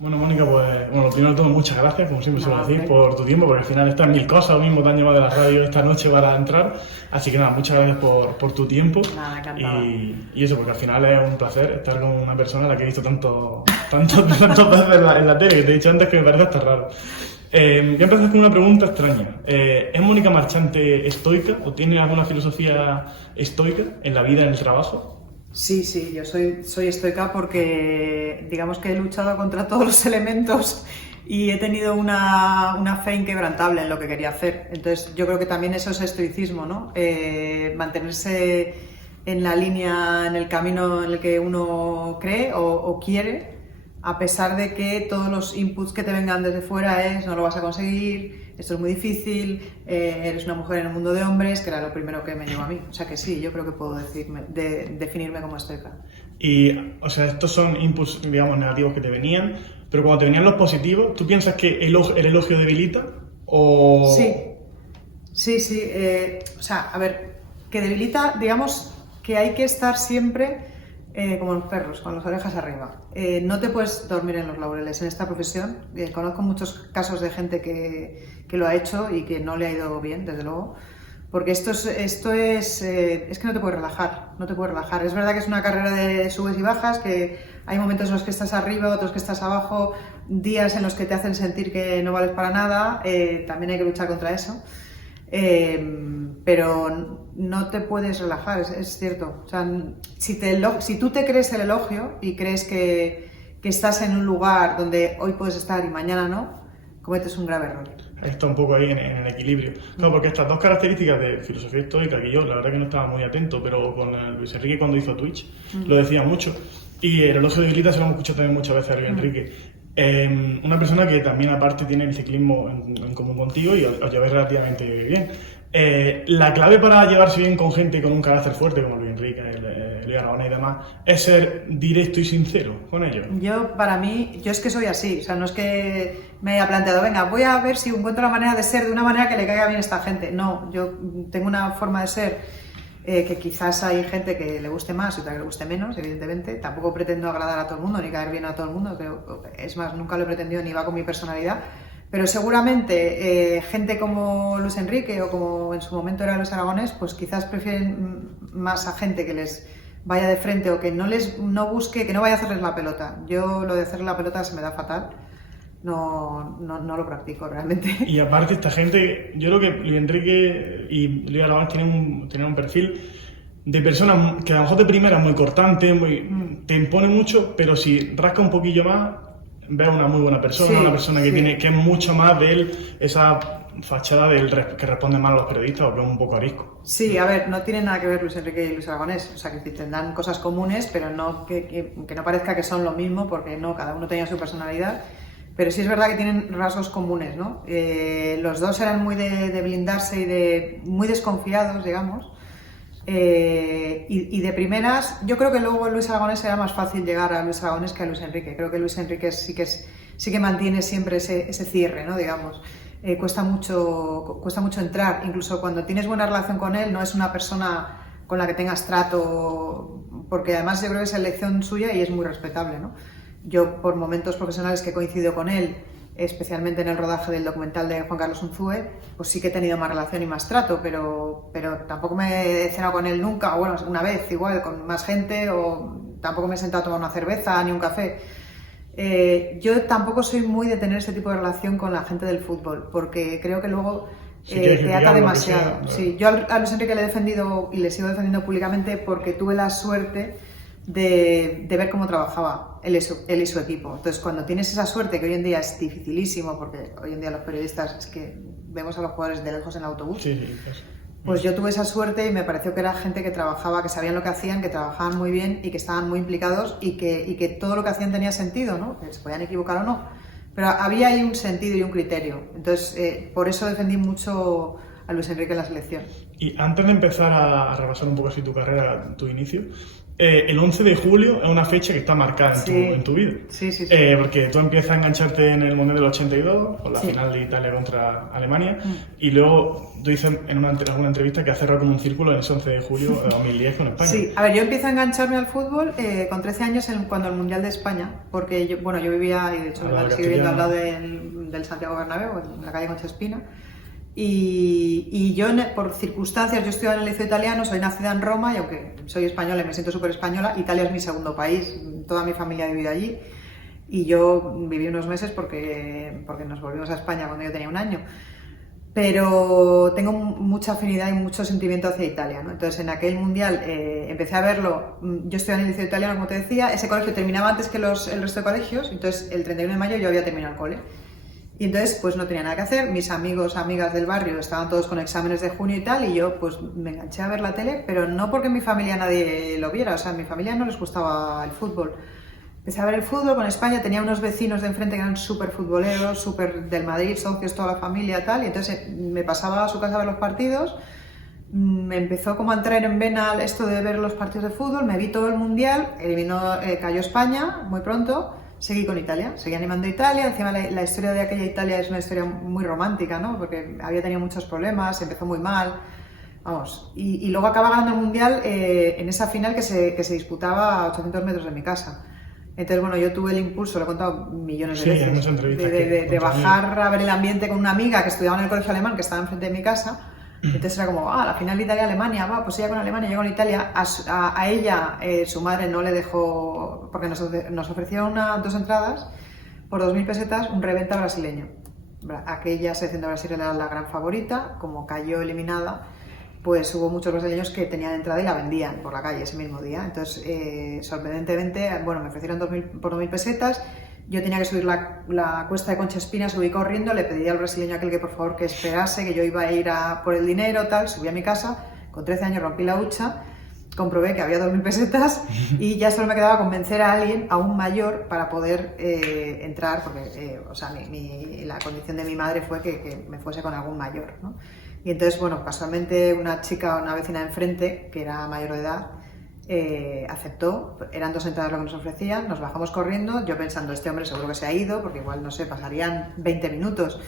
Bueno, Mónica, pues lo primero de todo, muchas gracias, como siempre suelo Nada, decir, hombre. por tu tiempo, porque al final están mil cosas, lo mismo te han llamado de la radio esta noche para entrar, así que nada, muchas gracias por tu tiempo Nada, encantada. y eso, porque al final es un placer estar con una persona a la que he visto tantas veces en la tele, que te he dicho antes que me parece hasta raro. Voy a empezar con una pregunta extraña. ¿Es Mónica Marchante estoica o tiene alguna filosofía estoica en la vida, en el trabajo? Sí, yo soy estoica porque digamos que he luchado contra todos los elementos y he tenido una fe inquebrantable en lo que quería hacer. Entonces yo creo que también eso es estoicismo, ¿no? Mantenerse en la línea, en el camino en el que uno cree o quiere, a pesar de que todos los inputs que te vengan desde fuera es no lo vas a conseguir, esto es muy difícil, eres una mujer en un mundo de hombres, que era lo primero que me llegó a mí. O sea que sí, yo creo que puedo definirme como estoica. Y, o sea, estos son inputs, digamos, negativos que te venían, pero cuando te venían los positivos, ¿tú piensas que el elogio debilita? O... Sí. O sea, a ver, que debilita, digamos que hay que estar siempre como los perros, con las orejas arriba. No te puedes dormir en los laureles en esta profesión. Conozco muchos casos de gente que lo ha hecho y que no le ha ido bien, desde luego. Porque esto es que no te puedes relajar, no te puedes relajar. Es verdad que es una carrera de subes y bajas, que hay momentos en los que estás arriba, otros que estás abajo, días en los que te hacen sentir que no vales para nada, también hay que luchar contra eso. Pero no te puedes relajar, es cierto. O sea, si tú te crees el elogio y crees que estás en un lugar donde hoy puedes estar y mañana no, cometes un grave error. Está un poco ahí en el equilibrio. Claro, porque estas dos características de filosofía estoica, que yo la verdad que no estaba muy atento, pero con Luis Enrique cuando hizo Twitch lo decía mucho. Y el elogio debilita se lo hemos escuchado también muchas veces a Luis Enrique. Una persona que también aparte tiene el ciclismo en común contigo y os lleváis relativamente bien. La clave para llevarse bien con gente con un carácter fuerte como Luis Enrique, Luis Aragonés y demás, es ser directo y sincero con ellos. Para mí, yo es que soy así, o sea, no es que me haya planteado, venga, voy a ver si encuentro la manera de ser de una manera que le caiga bien a esta gente. No, yo tengo una forma de ser que quizás hay gente que le guste más y otra que le guste menos, evidentemente. Tampoco pretendo agradar a todo el mundo ni caer bien a todo el mundo, es más, nunca lo he pretendido ni va con mi personalidad. Pero seguramente gente como Luis Enrique o como en su momento era Luis Aragonés, pues quizás prefieren más a gente que les vaya de frente o que no busque, que no vaya a hacerles la pelota. Yo lo de hacerle la pelota se me da fatal. No lo practico realmente. Y aparte esta gente, yo creo que Luis Enrique y Luis Aragonés tienen un perfil de personas que a lo mejor de primera es muy cortante, te impone mucho, pero si rasca un poquillo más, ves una muy buena persona, Sí, una persona que sí. tiene que es mucho más de él, esa fachada que responde mal a los periodistas o que es un poco arisco. Sí, a ver, no tiene nada que ver Luis Enrique y Luis Aragonés, o sea, que tendrán cosas comunes, pero no que no parezca que son lo mismo, porque no, cada uno tenía su personalidad, pero sí es verdad que tienen rasgos comunes, ¿no? Los dos eran muy de blindarse y muy desconfiados, digamos, y de primeras, yo creo que luego Luis Aragonés era más fácil llegar a Luis Aragonés que a Luis Enrique. Creo que Luis Enrique sí que mantiene siempre ese cierre, ¿no? Digamos. Cuesta mucho entrar, incluso cuando tienes buena relación con él, no es una persona con la que tengas trato, porque además yo creo que es elección suya y es muy respetable, ¿no? Yo, por momentos profesionales que he coincidido con él, especialmente en el rodaje del documental de Juan Carlos Unzúe, pues sí que he tenido más relación y más trato, pero tampoco me he cenado con él nunca, o bueno, una vez igual, con más gente, o tampoco me he sentado a tomar una cerveza ni un café. Yo tampoco soy muy de tener ese tipo de relación con la gente del fútbol, porque creo que luego te ata demasiado. Sí, yo a Luis Enrique le he defendido y le sigo defendiendo públicamente porque tuve la suerte de ver cómo trabajaba él y su equipo. Entonces, cuando tienes esa suerte, que hoy en día es dificilísimo, porque hoy en día los periodistas es que vemos a los jugadores de lejos en el autobús, pues yo tuve esa suerte y me pareció que era gente que trabajaba, que sabían lo que hacían, que trabajaban muy bien y que estaban muy implicados y que todo lo que hacían tenía sentido, ¿no? Que se podían equivocar o no, pero había ahí un sentido y un criterio. Entonces, por eso defendí mucho a Luis Enrique en la selección. Y antes de empezar a repasar un poco así tu carrera, tu inicio, el 11 de julio es una fecha que está marcada en tu vida. Sí. Porque tú empiezas a engancharte en el Mundial del 82, con la final de Italia contra Alemania, y luego tú dices en alguna entrevista que has cerrado como un círculo en ese 11 de julio de 2010 con España. Sí, a ver, yo empiezo a engancharme al fútbol con 13 años cuando el Mundial de España, porque yo vivía, y de hecho sigo viviendo al lado del Santiago Bernabéu, en la calle Concha Espina. Y yo, por circunstancias, yo estudiaba en el liceo italiano, soy nacida en Roma y aunque soy española y me siento súper española, Italia es mi segundo país, toda mi familia ha vivido allí y yo viví unos meses porque nos volvimos a España cuando yo tenía 1 año. Pero tengo mucha afinidad y mucho sentimiento hacia Italia, ¿no? Entonces en aquel mundial empecé a verlo, yo estudiaba en el liceo italiano, como te decía, ese colegio terminaba antes que el resto de colegios, entonces el 31 de mayo yo había terminado el cole. Y entonces pues no tenía nada que hacer, mis amigos, amigas del barrio estaban todos con exámenes de junio y tal, y yo pues me enganché a ver la tele, pero no porque en mi familia nadie lo viera, o sea, a mi familia no les gustaba el fútbol. Empecé a ver el fútbol con España, tenía unos vecinos de enfrente que eran súper futboleros, súper del Madrid, socios, toda la familia y tal, y entonces me pasaba a su casa a ver los partidos, me empezó como a entrar en vena esto de ver los partidos de fútbol, me vi todo el mundial, cayó España muy pronto. Seguí con Italia, seguí animando a Italia, encima la historia de aquella Italia es una historia muy romántica, ¿no? Porque había tenido muchos problemas, empezó muy mal, vamos, y luego acaba ganando el Mundial en esa final que se disputaba a 800 metros de mi casa. Entonces, bueno, yo tuve el impulso, lo he contado millones de veces, de bajar a ver el ambiente con una amiga que estudiaba en el colegio alemán, que estaba enfrente de mi casa. Entonces era como, la final de Italia-Alemania, pues ella con Alemania, yo con Italia. A ella, su madre no le dejó, porque nos ofreció 2 entradas por 2.000 pesetas, un reventa brasileño. Aquella selección de Brasil era la gran favorita, como cayó eliminada, pues hubo muchos brasileños que tenían entrada y la vendían por la calle ese mismo día. Entonces, sorprendentemente, bueno, me ofrecieron 2.000 pesetas. Yo tenía que subir la cuesta de Concha Espina, subí corriendo, le pedí al brasileño aquel que por favor que esperase, que yo iba a ir por el dinero, tal, subí a mi casa, con 13 años rompí la hucha, comprobé que había 2.000 pesetas y ya solo me quedaba convencer a alguien, a un mayor, para poder entrar, porque o sea, la condición de mi madre fue que me fuese con algún mayor, ¿no? Y entonces, bueno, casualmente una vecina de enfrente, que era mayor de edad, aceptó, eran 2 entradas lo que nos ofrecían, nos bajamos corriendo, yo pensando, este hombre seguro que se ha ido, porque igual, no sé, pasarían 20 minutos,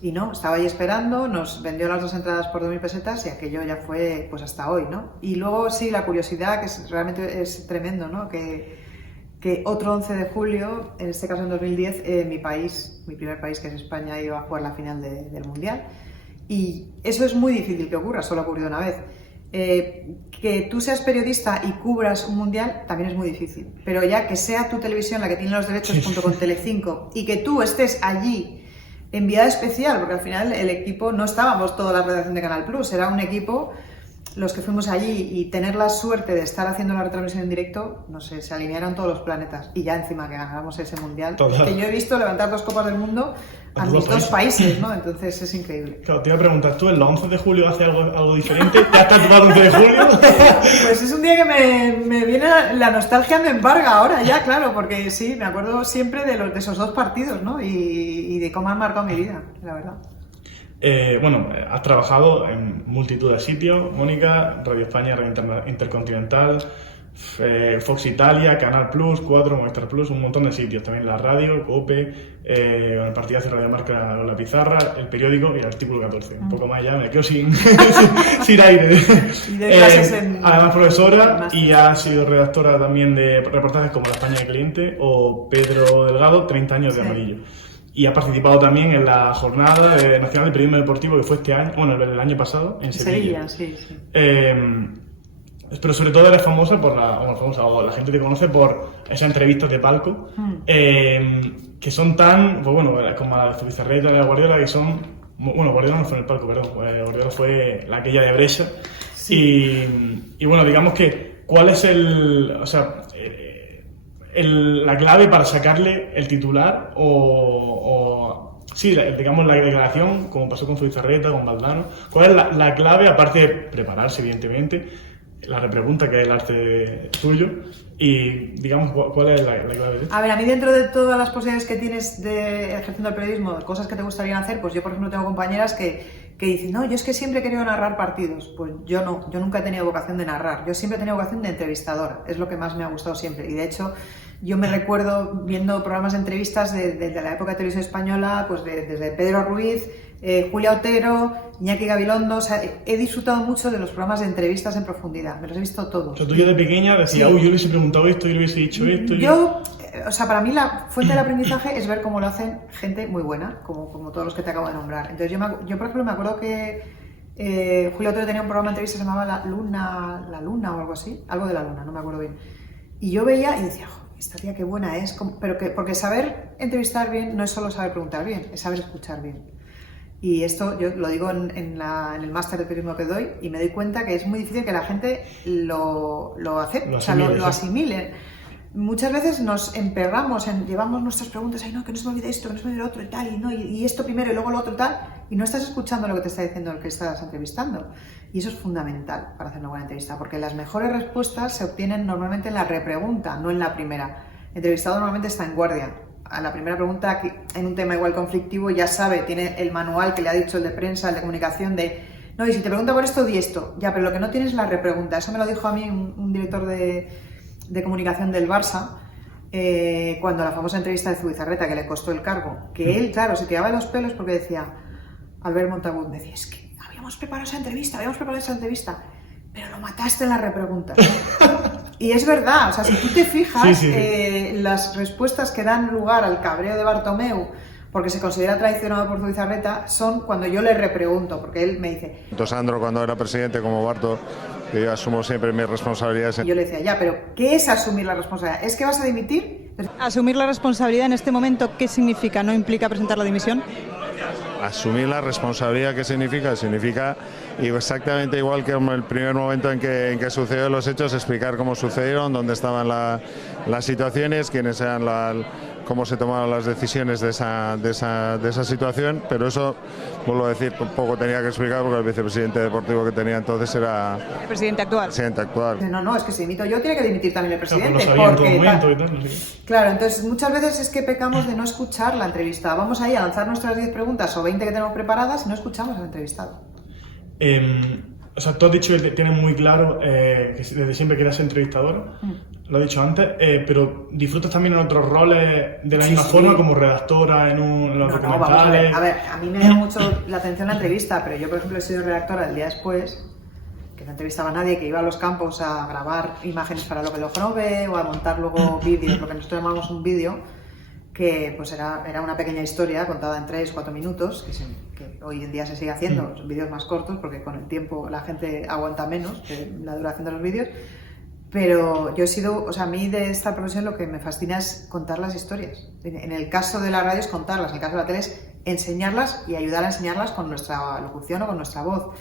y no, estaba ahí esperando, nos vendió las 2 entradas por 2.000 pesetas y aquello ya fue pues hasta hoy, ¿no? Y luego sí, la curiosidad, que realmente es tremendo, ¿no? Que otro 11 de julio, en este caso en 2010, mi primer país, que es España, iba a jugar la final del Mundial, y eso es muy difícil que ocurra, solo ha ocurrido una vez. Que tú seas periodista y cubras un mundial también es muy difícil, pero ya que sea tu televisión la que tiene los derechos junto con Telecinco y que tú estés allí enviada especial, porque al final el equipo, no estábamos toda la redacción de Canal Plus, era un equipo, los que fuimos allí, y tener la suerte de estar haciendo la retransmisión en directo, no sé, se alinearon todos los planetas, y ya encima que ganáramos ese mundial, que yo he visto levantar 2 copas del mundo a mis 2 países, ¿no? Entonces es increíble. Claro, te iba a preguntar, ¿tú el 11 de julio haces algo diferente? ¿Ya estás el 11 de julio? Pues es un día que me viene la nostalgia, me embarga ahora ya, claro, porque sí, me acuerdo siempre de esos 2 partidos, ¿no? Y de cómo han marcado mi vida, la verdad. Bueno, has trabajado en multitud de sitios, Mónica, Radio España, Radio Intercontinental, Fox Italia, Canal Plus, 4, Movistar Plus, un montón de sitios, también la radio, COPE, el partidazo de Radio Marca con la pizarra, el periódico y el artículo 14. Un poco más ya me quedo sin aire. Y de clases además profesora, y ha sido redactora también de reportajes como La España de Cliente o Pedro Delgado, 30 años de amarillo. Y ha participado también en la jornada nacional de periodismo deportivo que fue este año, bueno, el año pasado, en Sevilla. Sí. Pero sobre todo eres famosa o la gente te conoce por esas entrevistas de palco, que son tan, pues bueno, como la de Zubizarreta y la Guardiola, que son, bueno, Guardiola no fue en el palco, perdón, Guardiola fue aquella de Brescia. Sí. Y bueno, digamos que, ¿cuál es la clave para sacarle el titular digamos la declaración, como pasó con Zubizarreta, con Valdano? ¿Cuál es la clave, aparte de prepararse, evidentemente, la repregunta, que es el arte tuyo, y digamos, ¿cuál es la clave de esto? A ver, a mí, dentro de todas las posibilidades que tienes de ejerciendo el periodismo, cosas que te gustaría hacer, pues yo, por ejemplo, tengo compañeras que que dicen, no, yo es que siempre he querido narrar partidos. Pues yo no, yo nunca he tenido vocación de narrar, yo siempre he tenido vocación de entrevistadora, es lo que más me ha gustado siempre. Y de hecho, yo me recuerdo viendo programas de entrevistas de la época de televisión española, pues desde Pedro Ruiz, Julia Otero, Iñaki Gabilondo, o sea, he disfrutado mucho de los programas de entrevistas en profundidad, me los he visto todos. O sea, tú ya de pequeña decías, Sí. uy, yo le hubiese preguntado esto, yo le hubiese dicho esto. O sea, para mí la fuente del aprendizaje es ver cómo lo hacen gente muy buena, como todos los que te acabo de nombrar. Entonces yo por ejemplo, me acuerdo que Julio Otero tenía un programa de entrevista que se llamaba La Luna o algo así, algo de la Luna, no me acuerdo bien. Y yo veía y decía, esta tía qué buena es, porque saber entrevistar bien no es solo saber preguntar bien, es saber escuchar bien. Y esto yo lo digo en el máster de periodismo que doy y me doy cuenta que es muy difícil que la gente lo acepte, lo asimile. Muchas veces nos emperramos, llevamos nuestras preguntas, ay no, que no se me olvide esto, que no se me olvide lo otro y tal, y esto primero y luego lo otro y tal, y no estás escuchando lo que te está diciendo el que estás entrevistando. Y eso es fundamental para hacer una buena entrevista, porque las mejores respuestas se obtienen normalmente en la repregunta, no en la primera. El entrevistado normalmente está en guardia. A la primera pregunta, en un tema igual conflictivo, ya sabe, tiene el manual que le ha dicho el de prensa, el de comunicación, no, y si te pregunta por esto, di esto. Ya, pero lo que no tienes es la repregunta. Eso me lo dijo a mí un director de comunicación del Barça, cuando la famosa entrevista de Zubizarreta, que le costó el cargo, que él, claro, se tiraba de los pelos porque decía, Albert Montagut, decía, es que habíamos preparado esa entrevista, pero lo mataste en la repregunta. Y es verdad, o sea, si tú te fijas, las respuestas que dan lugar al cabreo de Bartomeu, porque se considera traicionado por Zubizarreta, son cuando yo le repregunto, porque él me dice... Sandro, cuando era presidente como Barto, yo asumo siempre mis responsabilidades. Y yo le decía, ya, pero ¿qué es asumir la responsabilidad? ¿Es que vas a dimitir? Asumir la responsabilidad en este momento, ¿qué significa? ¿No implica presentar la dimisión? Asumir la responsabilidad, ¿qué significa? Significa exactamente igual que en el primer momento en que sucedieron los hechos, explicar cómo sucedieron, dónde estaban las situaciones, quiénes eran cómo se tomaron las decisiones de esa situación, pero eso, vuelvo a decir, tampoco tenía que explicar porque el vicepresidente deportivo que tenía entonces era... El presidente actual. No, es que si dimito yo, tiene que dimitir también el presidente. Claro, no sabía en todo momento y tal, no sé qué. Claro, entonces muchas veces es que pecamos de no escuchar la entrevista. Vamos ahí a lanzar nuestras 10 preguntas o 20 que tenemos preparadas y no escuchamos al entrevistado. O sea, tú has dicho que tienes muy claro que desde siempre querías ser entrevistadora, lo he dicho antes, pero disfrutas también en otros roles de la misma forma, como redactora en los documentales. Vamos a ver, a mí me llama mucho la atención la entrevista, pero yo, por ejemplo, he sido redactora el día después, que no entrevistaba a nadie, que iba a los campos a grabar imágenes para lo que lo Grove o a montar luego vídeos, lo que nosotros llamamos un vídeo, que pues era una pequeña historia contada en 3-4 minutos, que hoy en día se sigue haciendo, son vídeos más cortos porque con el tiempo la gente aguanta menos que la duración de los vídeos, pero yo he sido, o sea, a mí de esta profesión lo que me fascina es contar las historias. En el caso de la radio es contarlas, en el caso de la tele es enseñarlas y ayudar a enseñarlas con nuestra locución o con nuestra voz.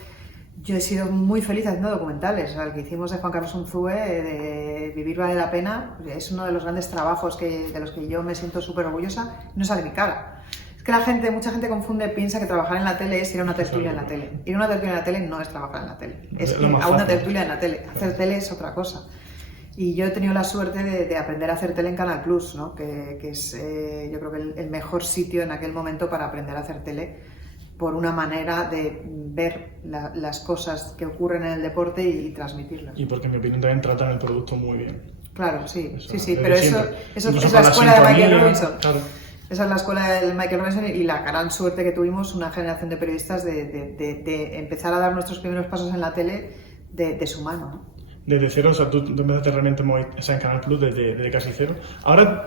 Yo he sido muy feliz haciendo documentales. O sea, el que hicimos de Juan Carlos Unzúe, de Vivir vale la pena, es uno de los grandes trabajos de los que yo me siento súper orgullosa. No sale mi cara. Es que mucha gente confunde, piensa que trabajar en la tele es ir a una tertulia en la tele. Ir a una tertulia en la tele no es trabajar en la tele, es ir a una tertulia en la tele. Hacer tele es otra cosa. Y yo he tenido la suerte de aprender a hacer tele en Canal Plus, ¿no? que es yo creo que el mejor sitio en aquel momento para aprender a hacer tele, por una manera de ver las cosas que ocurren en el deporte y transmitirlas. Y porque en mi opinión también tratan el producto muy bien. Claro, sí, eso, sí, pero eso es la escuela de Michael Robinson. Claro. Esa es la escuela de Michael Robinson y la gran suerte que tuvimos una generación de periodistas de empezar a dar nuestros primeros pasos en la tele de su mano, ¿no? Desde cero, o sea, tú empezaste realmente en Canal Plus desde casi cero. Ahora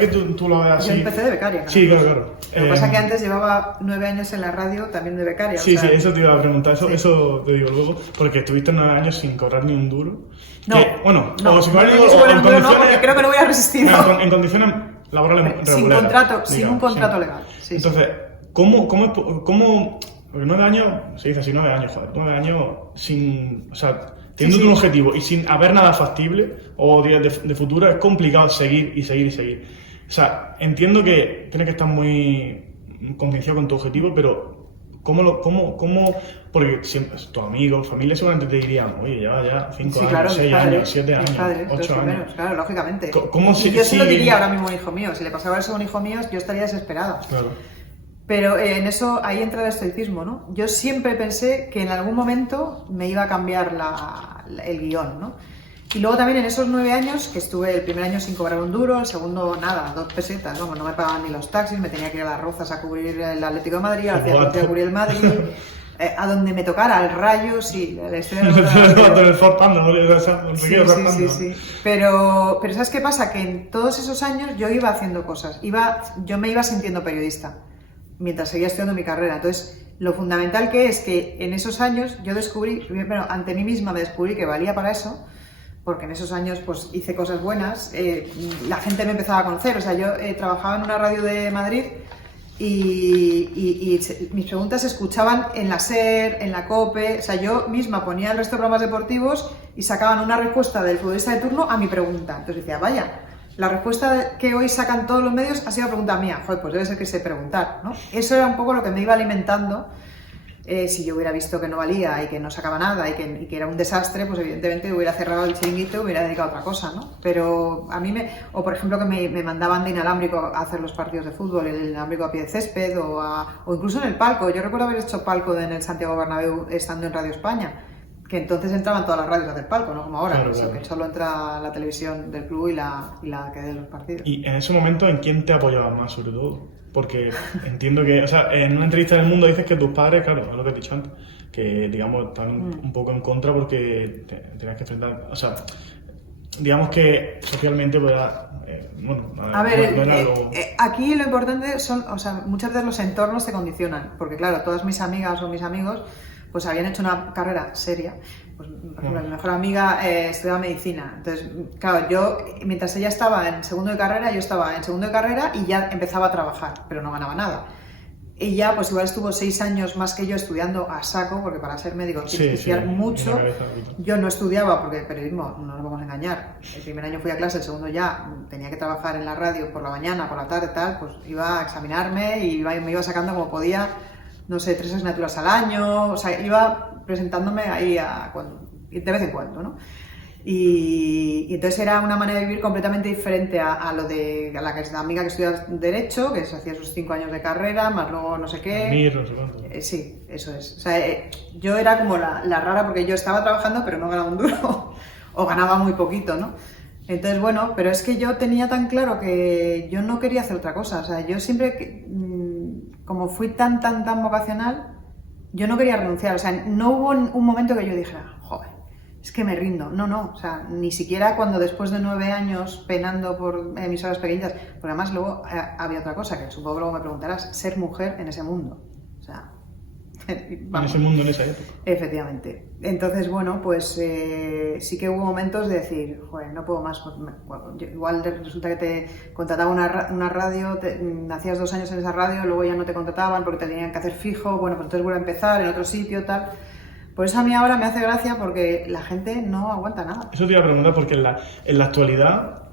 que tú lo ves así... Yo empecé de becaria. Sí, claro. Lo que pasa es que antes llevaba 9 años en la radio también de becaria. Sí, eso te iba a preguntar, eso te digo luego, porque estuviste 9 años sin cobrar ni un duro. No, o sin cobrar ni un duro, en condiciones... No, porque creo que no voy a resistir. En condiciones laborales regulares. Sin un contrato legal. Sí, entonces, ¿cómo? Porque 9 años, se dice así, 9 años, joder, 9 años sin... O sea, teniendo un objetivo y sin haber nada factible o días de futuro, es complicado seguir. O sea, entiendo que tienes que estar muy concienciado con tu objetivo, pero ¿cómo? Porque siempre, tus amigos, familia seguramente te dirían, oye, ya 5 años, 6 años, 7 años, 8 años. Claro, lógicamente. ¿Cómo yo se lo diría ahora mismo a un hijo mío. Si le pasaba eso a un hijo mío, yo estaría desesperada. Claro. Pero en eso, ahí entra el estoicismo, ¿no? Yo siempre pensé que en algún momento me iba a cambiar el guión, ¿no? Y luego también en esos 9 años, que estuve el primer año sin cobrar un duro, el segundo nada, 2 pesetas, vamos, no me pagaban ni los taxis, me tenía que ir a Las Rozas a cubrir el Atlético de Madrid, al Ciudad a cubrir el Madrid, a donde me tocara, al Rayo, sí, la historia sí. Pero ¿sabes qué pasa? Que en todos esos años yo iba haciendo cosas, yo me iba sintiendo periodista, mientras seguía estudiando mi carrera. Entonces, lo fundamental que es que en esos años yo descubrí, bueno, ante mí misma me descubrí que valía para eso, porque en esos años pues hice cosas buenas, la gente me empezaba a conocer, o sea, yo trabajaba en una radio de Madrid y mis preguntas se escuchaban en la SER, en la COPE, o sea, yo misma ponía el resto de programas deportivos y sacaban una respuesta del futbolista de turno a mi pregunta. Entonces decía, vaya, la respuesta que hoy sacan todos los medios ha sido pregunta mía. Joder, pues debe ser que sé preguntar, ¿no? Eso era un poco lo que me iba alimentando. Si yo hubiera visto que no valía y que no sacaba nada y que era un desastre, pues evidentemente hubiera cerrado el chiringuito y hubiera dedicado a otra cosa, ¿no? Pero a mí o por ejemplo que me mandaban de inalámbrico a hacer los partidos de fútbol, el inalámbrico a pie de césped o incluso en el palco. Yo recuerdo haber hecho palco en el Santiago Bernabéu estando en Radio España, que entonces entraban todas las radios a hacer palco, no como ahora, claro. Que solo entra la televisión del club y la que dé los partidos. Y en ese momento, ¿en quién te apoyabas más, sobre todo? Porque entiendo que, o sea, en una entrevista del Mundo dices que tus padres, claro, es lo que he dicho antes, que, digamos, estaban un poco en contra porque tenías que enfrentar, o sea, digamos que socialmente, pues, bueno, a ver, no era algo... aquí lo importante son, o sea, muchas veces los entornos te condicionan, porque claro, todas mis amigas o mis amigos pues habían hecho una carrera seria. Pues, por ejemplo, mi mejor amiga estudiaba medicina. Entonces, claro, yo, mientras ella estaba en segundo de carrera, yo estaba en segundo de carrera y ya empezaba a trabajar, pero no ganaba nada. Ella, pues igual estuvo 6 años más que yo estudiando a saco, porque para ser médico tienes que estudiar mucho. Yo no estudiaba porque el periodismo, no nos vamos a engañar. El primer año fui a clase, el segundo ya tenía que trabajar en la radio por la mañana, por la tarde, tal, pues iba a examinarme y me iba sacando como podía, no sé, 3 asignaturas al año, o sea, iba presentándome ahí de vez en cuando, ¿no? Y entonces era una manera de vivir completamente diferente a la que es la amiga que estudia Derecho, que se hacía sus 5 años de carrera, más luego no sé qué. Sí, eso es. O sea, yo era como la rara porque yo estaba trabajando pero no ganaba un duro, o ganaba muy poquito, ¿no? Entonces, bueno, pero es que yo tenía tan claro que yo no quería hacer otra cosa. O sea, yo siempre, como fui tan vocacional, yo no quería renunciar. O sea, no hubo un momento que yo dijera, joder, es que me rindo. No, o sea, ni siquiera cuando después de 9 años penando por emisoras pequeñitas, porque además luego había otra cosa, que supongo que luego me preguntarás, ser mujer en ese mundo. O sea, vamos, en ese mundo, en esa época. Efectivamente. Entonces, bueno, pues sí que hubo momentos de decir, joder, no puedo más. Igual resulta que te contrataba una radio, hacías 2 años en esa radio, luego ya no te contrataban porque te tenían que hacer fijo, bueno, pues entonces vuelvo a empezar en otro sitio, tal. Por eso a mí ahora me hace gracia porque la gente no aguanta nada. Eso te iba a preguntar porque en la actualidad,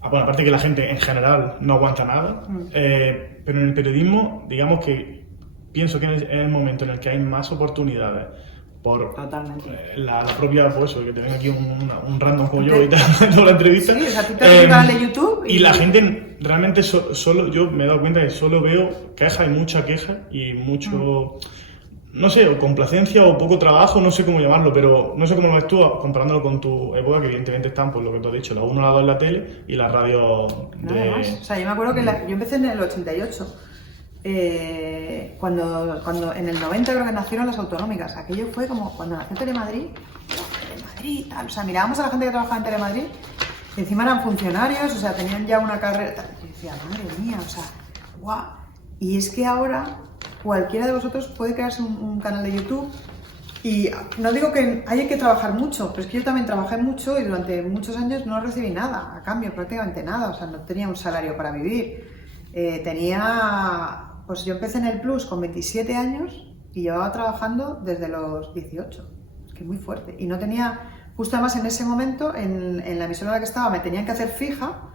bueno, aparte que la gente en general no aguanta nada, pero en el periodismo, digamos que pienso que es el momento en el que hay más oportunidades por la propia, pues que te venga aquí un random como yo y te hago la entrevista. Sí, o sea, tú te haces un canal de YouTube y la gente realmente solo yo me he dado cuenta que solo veo quejas, hay mucha queja y mucho... No sé, o complacencia o poco trabajo, no sé cómo llamarlo, pero no sé cómo lo ves tú comparándolo con tu época, que evidentemente están, pues lo que tú has dicho, la 1, la 2 en la tele y la radio de... Más. O sea, yo me acuerdo que yo empecé en el 88, cuando en el 90 creo que nacieron las autonómicas. Aquello fue como cuando nació Telemadrid, tal. O sea, mirábamos a la gente que trabajaba en Telemadrid, y encima eran funcionarios, o sea, tenían ya una carrera, tal. Y decía, madre mía, o sea, guau. Y es que ahora cualquiera de vosotros puede crearse un canal de YouTube y no digo que haya que trabajar mucho, pero es que yo también trabajé mucho y durante muchos años no recibí nada, a cambio prácticamente nada, o sea, no tenía un salario para vivir. Pues yo empecé en el Plus con 27 años y llevaba trabajando desde los 18, es que muy fuerte. Y no tenía, justo además en ese momento, en la emisora en la que estaba me tenían que hacer fija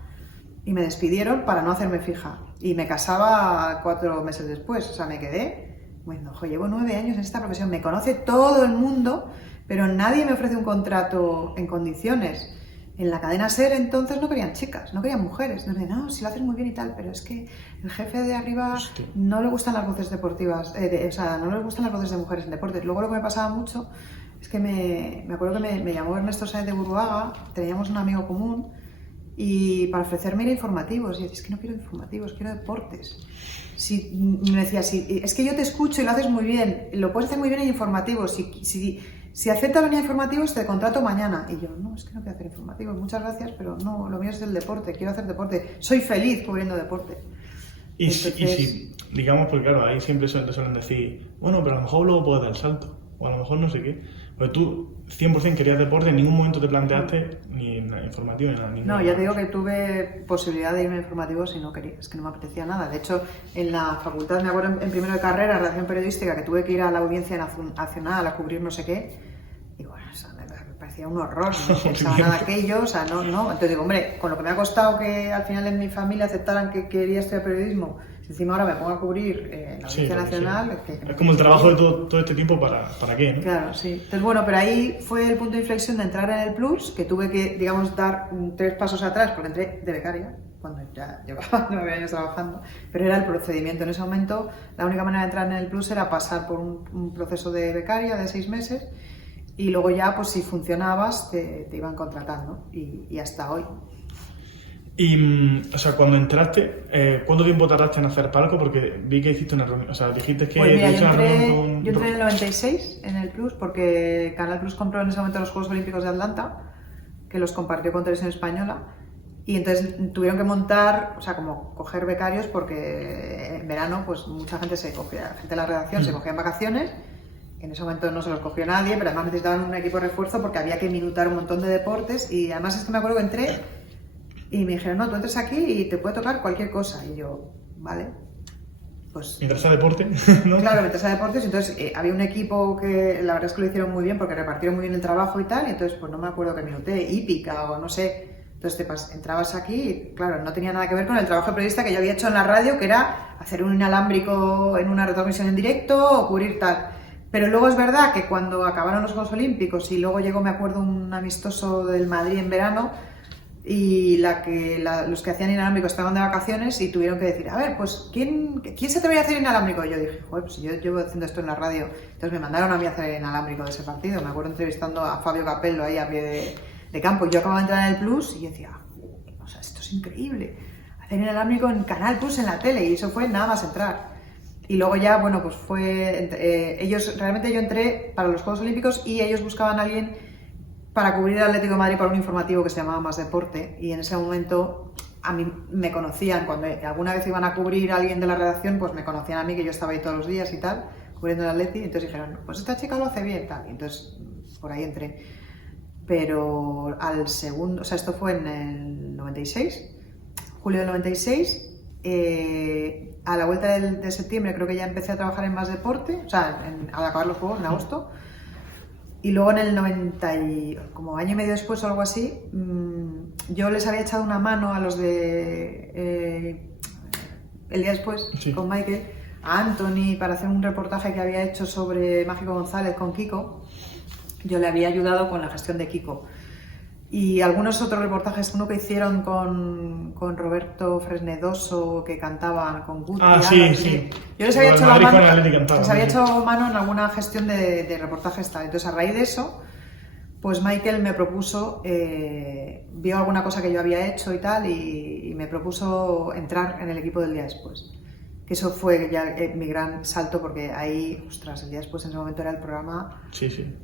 y me despidieron para no hacerme fija. Y me casaba 4 meses después, o sea, me quedé, bueno, llevo 9 años en esta profesión, me conoce todo el mundo, pero nadie me ofrece un contrato en condiciones. En la cadena SER entonces no querían chicas, no querían mujeres. No, no, si lo haces muy bien y tal, pero es que el jefe de arriba Hostia. no le gustan las voces deportivas, o sea, no le gustan las voces de mujeres en deportes. Luego lo que me pasaba mucho es que me acuerdo que me llamó Ernesto Sáenz de Buruaga, teníamos un amigo común, y para ofrecerme ir a informativos, y yo, es que no quiero informativos, quiero deportes. Me decía, es que yo te escucho y lo haces muy bien, lo puedes hacer muy bien en informativos, si aceptas venir a informativos te contrato mañana. Y yo, no, es que no quiero hacer informativos, muchas gracias, pero no, lo mío es el deporte, quiero hacer deporte, soy feliz cubriendo deporte. Y si, digamos, porque claro, ahí siempre te suelen decir, bueno, pero a lo mejor luego puedes dar el salto, o a lo mejor no sé qué. Pero tú 100% querías deporte, en ningún momento te planteaste ni informativo ni nada. No, ya te digo que tuve posibilidad de irme a informativos y no quería, es que no me apetecía nada. De hecho, en la facultad, me acuerdo en primero de carrera, redacción periodística, que tuve que ir a la Audiencia Nacional a cubrir no sé qué, y bueno, o sea, me parecía un horror, no pensaba nada aquello, o sea, no. Entonces digo, hombre, con lo que me ha costado que al final en mi familia aceptaran que quería estudiar periodismo, si encima ahora me pongo a cubrir la Audiencia Nacional... Sí. Es como el trabajo de todo este tiempo, ¿para qué? ¿No? Claro, sí. Entonces, bueno, pero ahí fue el punto de inflexión de entrar en el Plus, que tuve que, digamos, dar 3 pasos atrás, porque entré de becaria, cuando ya llevaba 9 años trabajando, pero era el procedimiento. En ese momento, la única manera de entrar en el Plus era pasar por un proceso de becaria de 6 meses, y luego ya, pues si funcionabas, te iban contratando, y hasta hoy. Y, o sea, cuando entraste, ¿cuánto tiempo tardaste en hacer palco? Porque vi que hiciste una reunión, o sea, dijiste que... Pues mira, hiciste yo una reunión entré en el 96 en el Plus, porque Canal Plus compró en ese momento los Juegos Olímpicos de Atlanta, que los compartió con Televisión Española, y entonces tuvieron que montar, o sea, como coger becarios, porque en verano, pues mucha gente se cogía, gente de la redacción se cogía en vacaciones, en ese momento no se los cogió nadie, pero además necesitaban un equipo de refuerzo porque había que minutar un montón de deportes, y además es que me acuerdo que entré y me dijeron, no, tú entras aquí y te puede tocar cualquier cosa. Y yo, vale, pues... Mientras sea deporte, ¿no? Claro, mientras sea deportes, entonces había un equipo que la verdad es que lo hicieron muy bien porque repartieron muy bien el trabajo y tal, y entonces pues no me acuerdo qué minuté, hípica o no sé. Entonces entrabas aquí y claro, no tenía nada que ver con el trabajo de periodista que yo había hecho en la radio, que era hacer un inalámbrico en una retransmisión en directo o cubrir tal. Pero luego es verdad que cuando acabaron los Juegos Olímpicos y luego llegó, me acuerdo, un amistoso del Madrid en verano, y los que hacían inalámbrico estaban de vacaciones y tuvieron que decir, a ver, pues ¿quién se atrevería a hacer inalámbrico? Y yo dije, joder, pues yo llevo haciendo esto en la radio. Entonces me mandaron a mí a hacer inalámbrico de ese partido. Me acuerdo entrevistando a Fabio Capello ahí a pie de campo, y yo acababa de entrar en el Plus y yo decía, o sea, esto es increíble, hacer inalámbrico en Canal Plus en la tele, y eso fue nada más entrar. Y luego ya, bueno, pues realmente yo entré para los Juegos Olímpicos y ellos buscaban a alguien para cubrir el Atlético de Madrid para un informativo que se llamaba Más Deporte, y en ese momento a mí me conocían, cuando alguna vez iban a cubrir a alguien de la redacción, pues me conocían a mí, que yo estaba ahí todos los días y tal, cubriendo el Atleti, y entonces dijeron, pues esta chica lo hace bien, tal, y entonces por ahí entré. Pero al segundo, o sea, esto fue en el 96, julio del 96, a la vuelta de septiembre creo que ya empecé a trabajar en Más Deporte, o sea, al acabar los Juegos, en agosto. Y luego en el 90, como año y medio después o algo así, yo les había echado una mano a los de el día después, sí, con Michael, a Anthony, para hacer un reportaje que había hecho sobre Mágico González con Kiko. Yo le había ayudado con la gestión de Kiko. Y algunos otros reportajes, uno que hicieron con Roberto Fresnedoso, que cantaban con Guti. Sí. Yo les había echado mano en alguna gestión de reportajes tal. Entonces, a raíz de eso, pues Michael me propuso, vio alguna cosa que yo había hecho y tal, y me propuso entrar en el equipo del día después. Que eso fue ya mi gran salto, porque ahí, ostras, el día después en ese momento era el programa... Sí.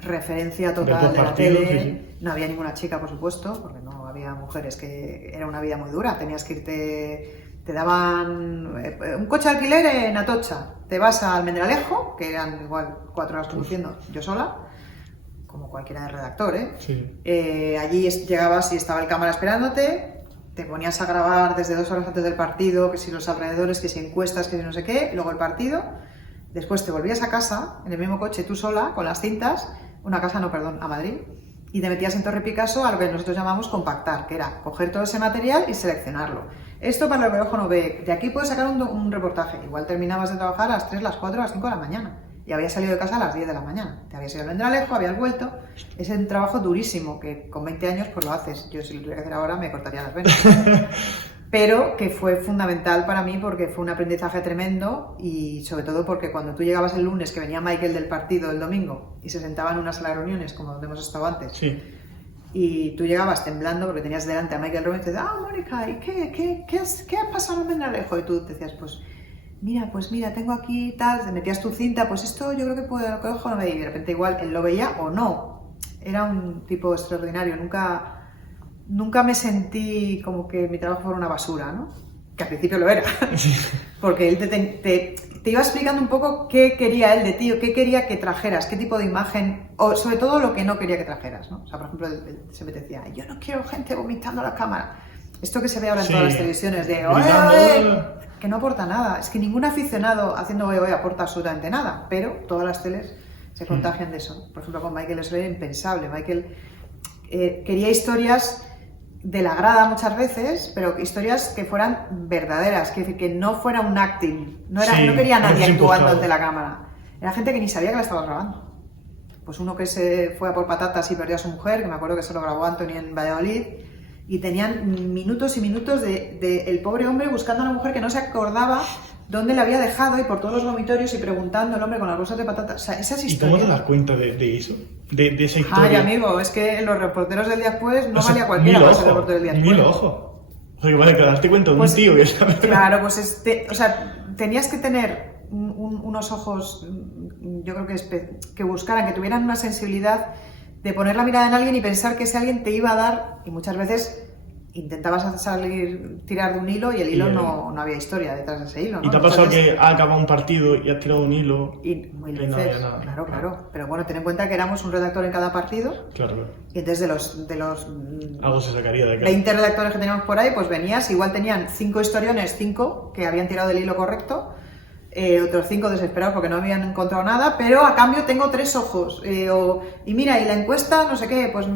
Referencia total de la tele, sí. No había ninguna chica, por supuesto, porque no había mujeres, que era una vida muy dura, tenías que irte, te daban un coche de alquiler en Atocha, te vas al Almendralejo, que eran igual 4 horas conduciendo, yo sola, como cualquiera de redactor, Sí. Allí llegabas y estaba el cámara esperándote, te ponías a grabar desde 2 horas antes del partido, que si los alrededores, que si encuestas, que si no sé qué, luego el partido, después te volvías a casa, en el mismo coche, tú sola, con las cintas, a Madrid, y te metías en Torre Picasso a lo que nosotros llamamos compactar, que era coger todo ese material y seleccionarlo. Esto para lo que ojo no ve, de aquí puedes sacar un reportaje, igual terminabas de trabajar a las 3, las 4, las 5 de la mañana, y habías salido de casa a las 10 de la mañana. Te habías ido al Vendralejo, habías vuelto. Es un trabajo durísimo que con 20 años pues lo haces. Yo si lo tuviera que hacer ahora me cortaría las venas. Pero que fue fundamental para mí porque fue un aprendizaje tremendo y sobre todo porque cuando tú llegabas el lunes, que venía Michael del partido el domingo y se sentaba en una sala de reuniones como donde hemos estado antes, Sí. y tú llegabas temblando porque tenías delante a Michael Robinson y te decías, Mónica, ¿y qué ha pasado en Vendralejo? Y tú decías, pues mira, tengo aquí tal, te metías tu cinta, pues esto yo creo que puede, lo que ojo no veía, y de repente igual él lo veía o no. Era un tipo extraordinario, nunca me sentí como que mi trabajo fuera una basura, ¿no? Que al principio lo era, porque él te iba explicando un poco qué quería él de ti, o qué quería que trajeras, qué tipo de imagen, o sobre todo lo que no quería que trajeras, ¿no? O sea, por ejemplo, él siempre te decía, yo no quiero gente vomitando a la cámara. Esto que se ve ahora en todas las televisiones de que no aporta nada, es que ningún aficionado haciendo oe aporta absolutamente nada, pero todas las teles se contagian de eso. Por ejemplo, con Michael eso era impensable. Michael quería historias de la grada muchas veces, pero historias que fueran verdaderas, que no fuera un acting, no quería nadie actuando ante la cámara, era gente que ni sabía que la estaba grabando. Pues uno que se fue a por patatas y perdió a su mujer, que me acuerdo que se lo grabó Anthony en Valladolid, y tenían minutos y minutos de el pobre hombre buscando a una mujer que no se acordaba dónde la había dejado y por todos los vomitorios y preguntando al hombre con las bolsas de patatas. O sea, esas historias. ¿Y cómo te das cuenta de eso? De esa historia. Ay, amigo, es que los reporteros del día después no valía cualquiera para ser reportero del día después. Mil ojos. O sea, que vale, que darte cuenta de un Pues, tío que sabe. Claro, pues o sea, tenías que tener unos ojos, yo creo que buscaran, que tuvieran una sensibilidad de poner la mirada en alguien y pensar que ese alguien te iba a dar, y muchas veces intentabas tirar de un hilo y el hilo no había historia detrás de ese hilo, ¿no? ¿Y te ha pasado que ha acabado un partido y has tirado un hilo? Y no había nada. Claro. Pero bueno, ten en cuenta que éramos un redactor en cada partido. Claro. Y entonces de los Algo se sacaría de acá. 20 redactores que teníamos por ahí, pues venías, igual tenían 5 historiones, 5 que habían tirado del hilo correcto, otros 5 desesperados porque no habían encontrado nada, pero a cambio tengo 3 ojos. Y mira, y la encuesta, no sé qué, pues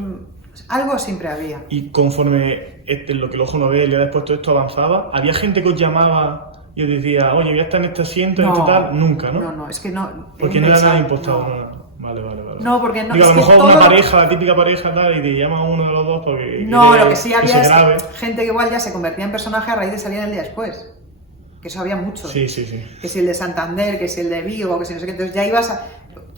algo siempre había. Y conforme lo que el ojo no ve, ya después todo esto avanzaba, ¿había gente que os llamaba y os decía, oye, voy a estar en este asiento, en este tal? Nunca, ¿no? No, es que no. Porque no era nada impostado, no. Vale. No, porque no. Digo, a lo es que mejor todo una pareja, la típica pareja tal, y te llama a uno de los dos porque... No, lo que sí había grave. es gente que igual ya se convertía en personaje a raíz de salir el día después. Que eso había mucho. Sí. Que si el de Santander, que si el de Vigo, que si no sé qué. Entonces ya ibas a...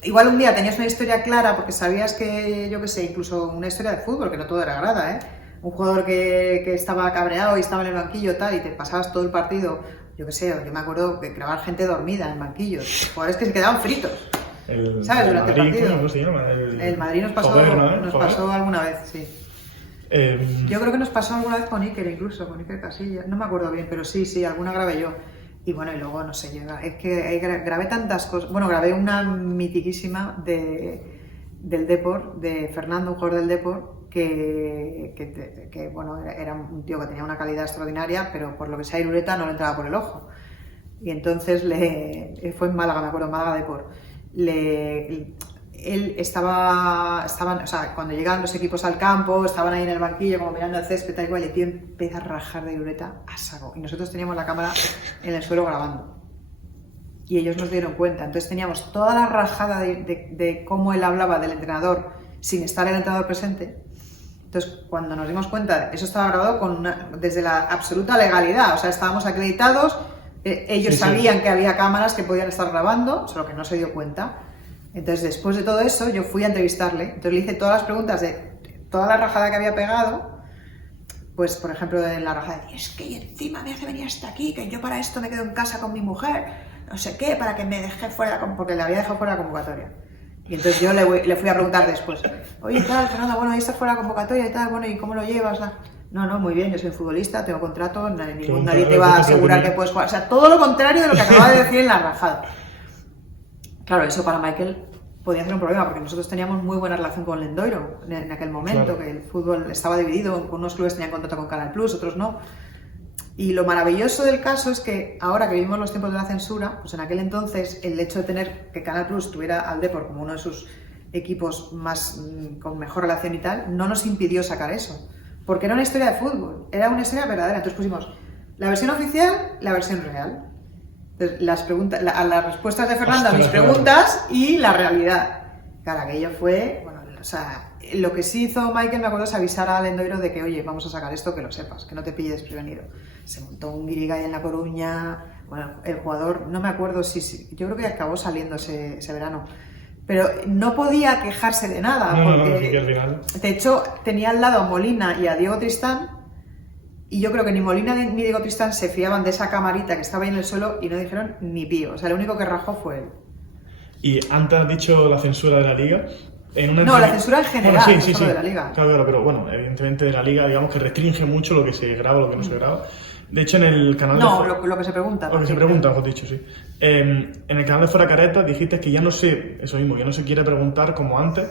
Igual un día tenías una historia clara porque sabías que, yo qué sé, incluso una historia de fútbol, que no todo era grada, ¿eh? Un jugador que estaba cabreado y estaba en el banquillo tal, y te pasabas todo el partido, yo qué sé, yo me acuerdo de grabar gente dormida en banquillos, jugadores que se quedaban fritos, ¿sabes? Durante el partido. ¿Cómo se llama? El Madrid nos pasó alguna vez, sí. Yo creo que nos pasó alguna vez con Iker, incluso, con Iker Casillas, no me acuerdo bien, pero sí, alguna grabé yo. Y bueno, y luego, no sé, es que grabé tantas cosas. Bueno, grabé una mitiquísima del Depor, de Fernando, un jugador del Depor, que bueno, era un tío que tenía una calidad extraordinaria, pero por lo que sea Irureta no le entraba por el ojo. Y entonces fue en Málaga, me acuerdo, en Málaga Depor. Él estaban, o sea, cuando llegaban los equipos al campo, estaban ahí en el banquillo como mirando el césped, tal igual, y el tío empieza a rajar de Irureta a saco. Y nosotros teníamos la cámara en el suelo grabando. Y ellos nos dieron cuenta. Entonces teníamos toda la rajada de cómo él hablaba del entrenador sin estar el entrenador presente. Entonces, cuando nos dimos cuenta, eso estaba grabado desde la absoluta legalidad. O sea, estábamos acreditados, ellos sabían que había cámaras que podían estar grabando, solo que no se dio cuenta. Entonces, después de todo eso, yo fui a entrevistarle. Entonces, le hice todas las preguntas de toda la rajada que había pegado. Pues, por ejemplo, en la rajada de, es que encima me hace venir hasta aquí, que yo para esto me quedo en casa con mi mujer, no sé qué, para que me deje fuera, porque le había dejado fuera la convocatoria. Y entonces yo le fui a preguntar después, oye, tal, Fernanda, bueno, ahí está fuera la convocatoria y tal, bueno, ¿y cómo lo llevas? No, muy bien, yo soy futbolista, tengo contrato, nadie te va a asegurar que puedes jugar. O sea, todo lo contrario de lo que acababa de decir en la rajada. Claro, eso para Michael podía ser un problema, porque nosotros teníamos muy buena relación con Lendoiro en aquel momento, que el fútbol estaba dividido, unos clubes tenían contrato con Canal Plus, otros no. Y lo maravilloso del caso es que ahora que vivimos los tiempos de la censura, pues en aquel entonces el hecho de tener que Canal Plus tuviera al Depor como uno de sus equipos con mejor relación y tal, no nos impidió sacar eso, porque era una historia de fútbol, era una historia verdadera. Entonces pusimos la versión oficial, la versión real. Entonces, las respuestas de Fernando a mis Ostras, preguntas y la realidad. Claro, aquello fue, bueno, o sea, lo que sí hizo Michael, me acuerdo, es avisar a Lendoiro de que, oye, vamos a sacar esto, que lo sepas, que no te pilles desprevenido. Se montó un guirigay en La Coruña, bueno, el jugador, no me acuerdo yo creo que acabó saliendo ese verano, pero no podía quejarse de nada, porque sí que al final... de hecho tenía al lado a Molina y a Diego Tristán, y yo creo que ni Molina ni Diego Tristán se fiaban de esa camarita que estaba ahí en el suelo y no dijeron ni pío, o sea, el único que rajó fue él. Y antes has dicho la censura de la Liga. No, la censura en general, bueno, no solo de la Liga. Claro, pero bueno, evidentemente de la Liga, digamos que restringe mucho lo que se graba, lo que no se graba. De hecho, en el canal No, de... lo que se pregunta. Lo que se pregunta, mejor dicho, sí. En el canal de Fuera Caretas dijiste que ya no se... Eso mismo, ya no se quiere preguntar como antes.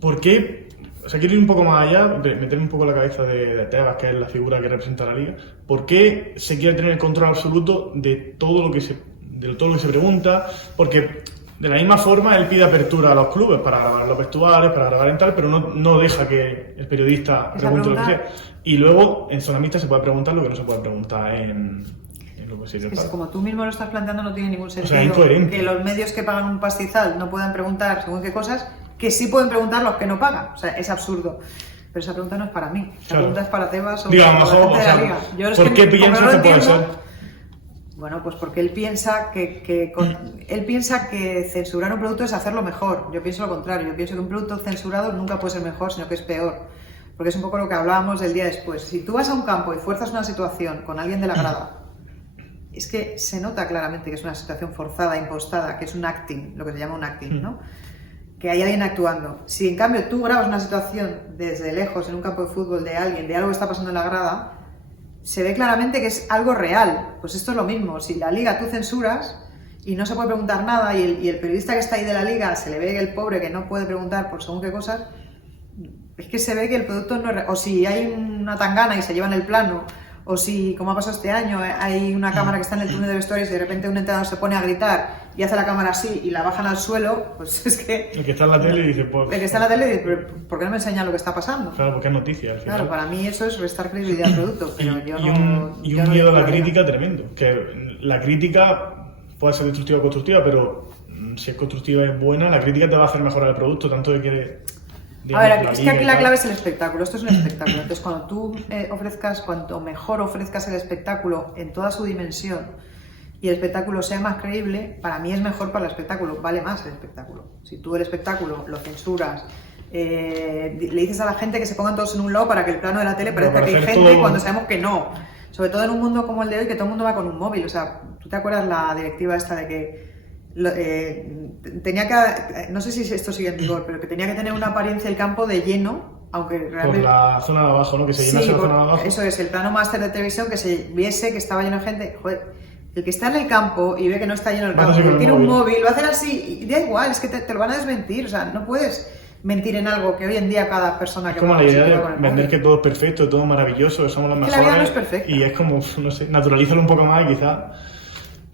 ¿Por qué? O sea, quiero ir un poco más allá, meterme un poco en la cabeza de Tebas, que es la figura que representa la Liga. ¿Por qué se quiere tener el control absoluto de todo lo que se pregunta? Porque... De la misma forma, él pide apertura a los clubes para grabar los vestuarios, para grabar en tal, pero no deja que el periodista pregunte lo que sea. Y luego, en zona mixta se puede preguntar lo que no se puede preguntar en lo que sirve. Es que como tú mismo lo estás planteando, no tiene ningún sentido. O sea, incoherente. Que los medios que pagan un pastizal no puedan preguntar según qué cosas, que sí pueden preguntar los que no pagan. O sea, es absurdo. Pero esa pregunta no es para mí. Esa pregunta es para Tebas o para la gente de la Liga. ¿Por qué piensas que puede ser? Bueno, pues porque él piensa que censurar un producto es hacerlo mejor. Yo pienso lo contrario. Yo pienso que un producto censurado nunca puede ser mejor, sino que es peor. Porque es un poco lo que hablábamos del día después. Si tú vas a un campo y fuerzas una situación con alguien de la grada, es que se nota claramente que es una situación forzada, impostada, que es un acting, lo que se llama un acting, ¿no? Que hay alguien actuando. Si en cambio tú grabas una situación desde lejos en un campo de fútbol de alguien, de algo que está pasando en la grada, se ve claramente que es algo real. Pues esto es lo mismo. Si la Liga tú censuras y no se puede preguntar nada y el periodista que está ahí de la Liga se le ve que el pobre que no puede preguntar por según qué cosas, es que se ve que el producto no es... O si hay una tangana y se llevan el plano, o si, como ha pasado este año, hay una cámara que está en el túnel de vestuarios y de repente un entrenador se pone a gritar y hace la cámara así y la bajan al suelo, pues es que... El que está en la tele dice, pues... El que está en la tele dice, ¿por qué no me enseña lo que está pasando? Claro, porque es noticia, al final. Claro, para mí eso es restar credibilidad al producto, pero yo y un miedo a la crítica tremendo. Que la crítica puede ser destructiva o constructiva, pero si es constructiva y es buena, la crítica te va a hacer mejorar el producto, tanto de que... A ver, es que aquí la clave es el espectáculo, esto es un espectáculo, entonces cuando tú cuanto mejor ofrezcas el espectáculo en toda su dimensión y el espectáculo sea más creíble, para mí es mejor para el espectáculo, vale más el espectáculo. Si tú el espectáculo lo censuras, le dices a la gente que se pongan todos en un lado para que el plano de la tele parezca que hay gente todo... cuando sabemos que no. Sobre todo en un mundo como el de hoy, que todo el mundo va con un móvil, o sea, ¿tú te acuerdas la directiva esta de que tenía que, no sé si esto sigue en vigor, pero que tenía que tener una apariencia el campo de lleno, aunque realmente... Por la zona de abajo, ¿no? Que se llenase la zona de abajo. Eso es, el plano máster de televisión, que se viese que estaba lleno de gente. Joder, el que está en el campo y ve que no está lleno el campo, que tiene un móvil, lo va a hacer así, y da igual, es que te lo van a desmentir, o sea, no puedes mentir en algo que hoy en día cada persona que... Es como la idea de vender que todo es perfecto, todo es maravilloso, que somos los mejores. Que la vida no es perfecta. Y es como, no sé, naturalízalo un poco más y quizás...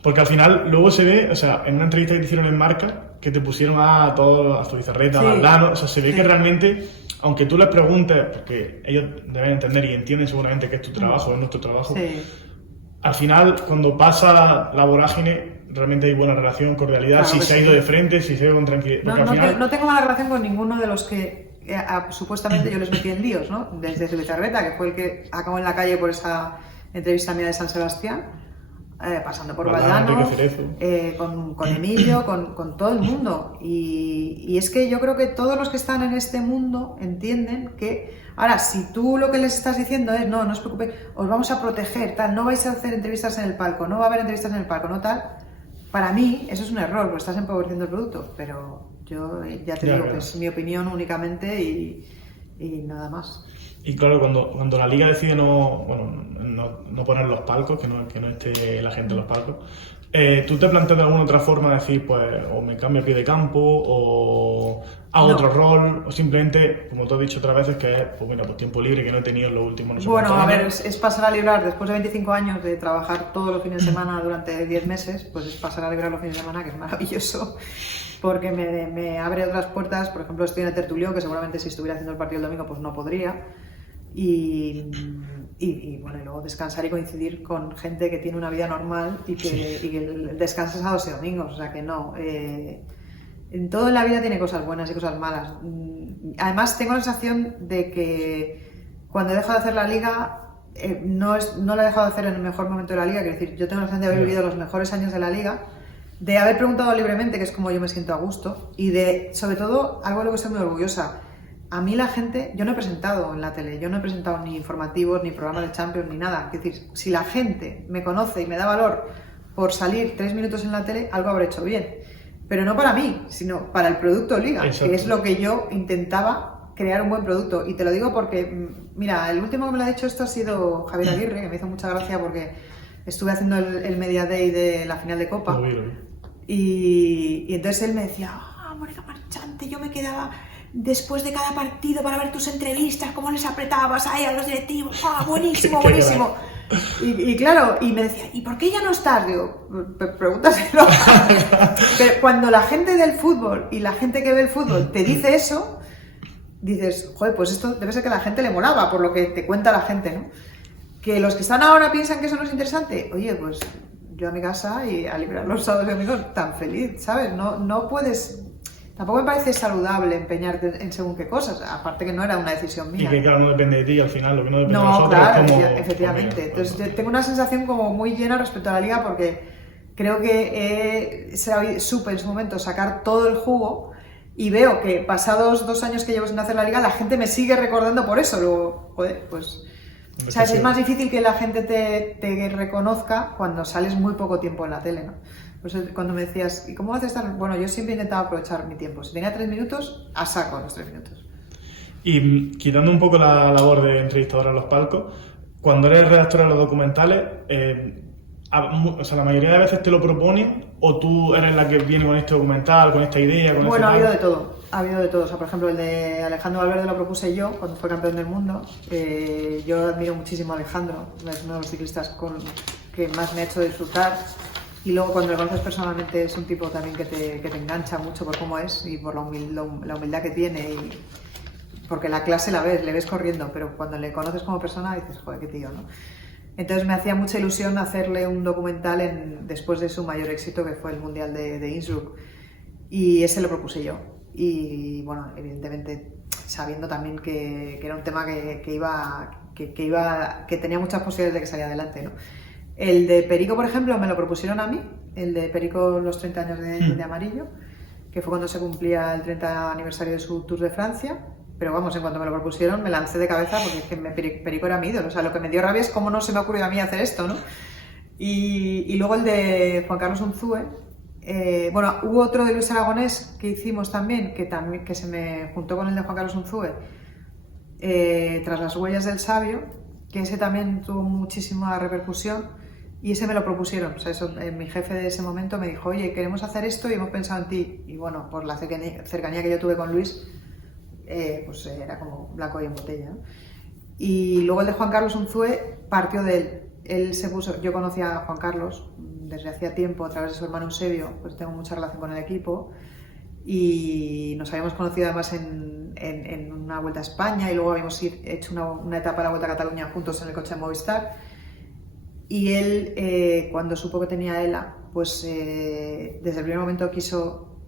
Porque al final luego se ve, o sea, en una entrevista que te hicieron en Marca, que te pusieron a todos, a Zubizarreta, a Valdano, o sea, se ve que realmente, aunque tú les preguntes, porque ellos deben entender y entienden seguramente que es tu trabajo, es nuestro trabajo, al final, cuando pasa la vorágine, realmente hay buena relación, cordialidad, claro, si se ha ido de frente, si se ha ido con tranquilidad. No tengo mala relación con ninguno de los que supuestamente yo les metí en líos, ¿no? Desde Zubizarreta, que fue el que acabó en la calle por esa entrevista mía de San Sebastián, pasando por Valdano, con Emilio, con todo el mundo. Y es que yo creo que todos los que están en este mundo entienden que, ahora, si tú lo que les estás diciendo es, no os preocupéis, os vamos a proteger, tal, no vais a hacer entrevistas en el palco, no va a haber entrevistas en el palco, no tal, para mí eso es un error, porque estás empobreciendo el producto, pero yo ya te digo que es mi opinión únicamente y nada más. Y claro, cuando la Liga decide no poner los palcos, que no esté la gente en los palcos, ¿tú te planteas de alguna otra forma de decir, pues, o me cambio a pie de campo, o hago otro rol, o simplemente, como tú has dicho otras veces, que es, pues bueno, pues tiempo libre que no he tenido en los últimos, no sé Bueno, cuántos a años? ver, es pasar a librar, después de 25 años de trabajar todos los fines de semana durante 10 meses, pues es pasar a librar los fines de semana, que es maravilloso, porque me abre otras puertas. Por ejemplo, estoy en el tertulio, que seguramente si estuviera haciendo el partido el domingo, pues no podría. Y y bueno, y luego descansar y coincidir con gente que tiene una vida normal y que descansa sábados y domingos, o sea que no. En todo en la vida tiene cosas buenas y cosas malas. Además, tengo la sensación de que cuando he dejado de hacer la liga, no la he dejado de hacer en el mejor momento de la liga, quiero decir, yo tengo la sensación de haber vivido los mejores años de la liga, de haber preguntado libremente, que es como yo me siento a gusto, y de, sobre todo, algo de lo que estoy muy orgullosa. A mí la gente, yo no he presentado en la tele, yo no he presentado ni informativos, ni programas de Champions, ni nada. Es decir, si la gente me conoce y me da valor por salir 3 minutos en la tele, algo habré hecho bien. Pero no para mí, sino para el producto Liga, Exacto. que es lo que yo intentaba, crear un buen producto. Y te lo digo porque, mira, el último que me lo ha dicho esto ha sido Javier Aguirre, que me hizo mucha gracia porque estuve haciendo el Media Day de la final de Copa. Lo vi. Y entonces él me decía, Mónica Marchante, yo me quedaba después de cada partido para ver tus entrevistas, cómo les apretabas ahí a los directivos, buenísimo, buenísimo. Y claro, y me decía, ¿y por qué ya no estás? Digo, pregúntaselo. Pero cuando la gente del fútbol y la gente que ve el fútbol te dice eso, dices, joder, pues esto debe ser que a la gente le molaba, por lo que te cuenta la gente, ¿no? Que los que están ahora piensan que eso no es interesante, oye, pues yo a mi casa y a liberar los sábados y domingos tan feliz, ¿sabes? No puedes... Tampoco me parece saludable empeñarte en según qué cosas, aparte que no era una decisión mía. Y que claro, no depende de ti al final, lo que no depende de No, nosotros claro, es como... efectivamente. Mira, Entonces yo tengo una sensación como muy llena respecto a la liga porque creo que supe en su momento sacar todo el jugo y veo que pasados 2 años que llevo sin hacer la liga, la gente me sigue recordando por eso. Luego, joder, pues... ¿Sabes? Es más difícil que la gente te reconozca cuando sales muy poco tiempo en la tele, ¿no? Pues cuando me decías, ¿y cómo haces estar? Bueno, yo siempre intentaba aprovechar mi tiempo. Si tenía 3 minutos, a saco los 3 minutos. Y quitando un poco la labor de entrevistadora en los palcos, cuando eres redactora de los documentales, o sea, la mayoría de veces te lo proponen o tú eres la que viene con este documental, con esta idea, con Bueno, ha este habido de todo. Ha habido de todo. O sea, por ejemplo, el de Alejandro Valverde lo propuse yo cuando fue campeón del mundo. Yo admiro muchísimo a Alejandro, es uno de los ciclistas que más me ha hecho disfrutar. Y luego cuando lo conoces personalmente es un tipo también que te engancha mucho por cómo es y por la humildad que tiene. Y porque la clase le ves corriendo, pero cuando le conoces como persona dices, joder, qué tío, ¿no? Entonces me hacía mucha ilusión hacerle un documental después de su mayor éxito, que fue el Mundial de Innsbruck. Y ese lo propuse yo. Y bueno, evidentemente sabiendo también que era un tema que tenía muchas posibilidades de que saliera adelante, ¿no? El de Perico, por ejemplo, me lo propusieron a mí, el de Perico los 30 años de Amarillo, que fue cuando se cumplía el 30 aniversario de su Tour de Francia. Pero vamos, en cuanto me lo propusieron me lancé de cabeza porque es que Perico era mi ídolo. O sea, lo que me dio rabia es cómo no se me ocurrió a mí hacer esto, ¿no? Y luego el de Juan Carlos Unzúe. Bueno, hubo otro de Luis Aragonés que hicimos también, que se me juntó con el de Juan Carlos Unzúe, Tras las huellas del sabio, que ese también tuvo muchísima repercusión. Y ese me lo propusieron, o sea, mi jefe de ese momento me dijo, oye, queremos hacer esto y hemos pensado en ti. Y bueno, por la cercanía que yo tuve con Luis, pues era como blanco y en botella, ¿no? Y luego el de Juan Carlos Unzúe partió de él. Él se puso, yo conocía a Juan Carlos desde hacía tiempo a través de su hermano Eusebio, pues tengo mucha relación con el equipo y nos habíamos conocido además en una vuelta a España y luego habíamos hecho una etapa de la Vuelta a Cataluña juntos en el coche de Movistar. Y él, cuando supo que tenía ELA, pues desde el primer momento quiso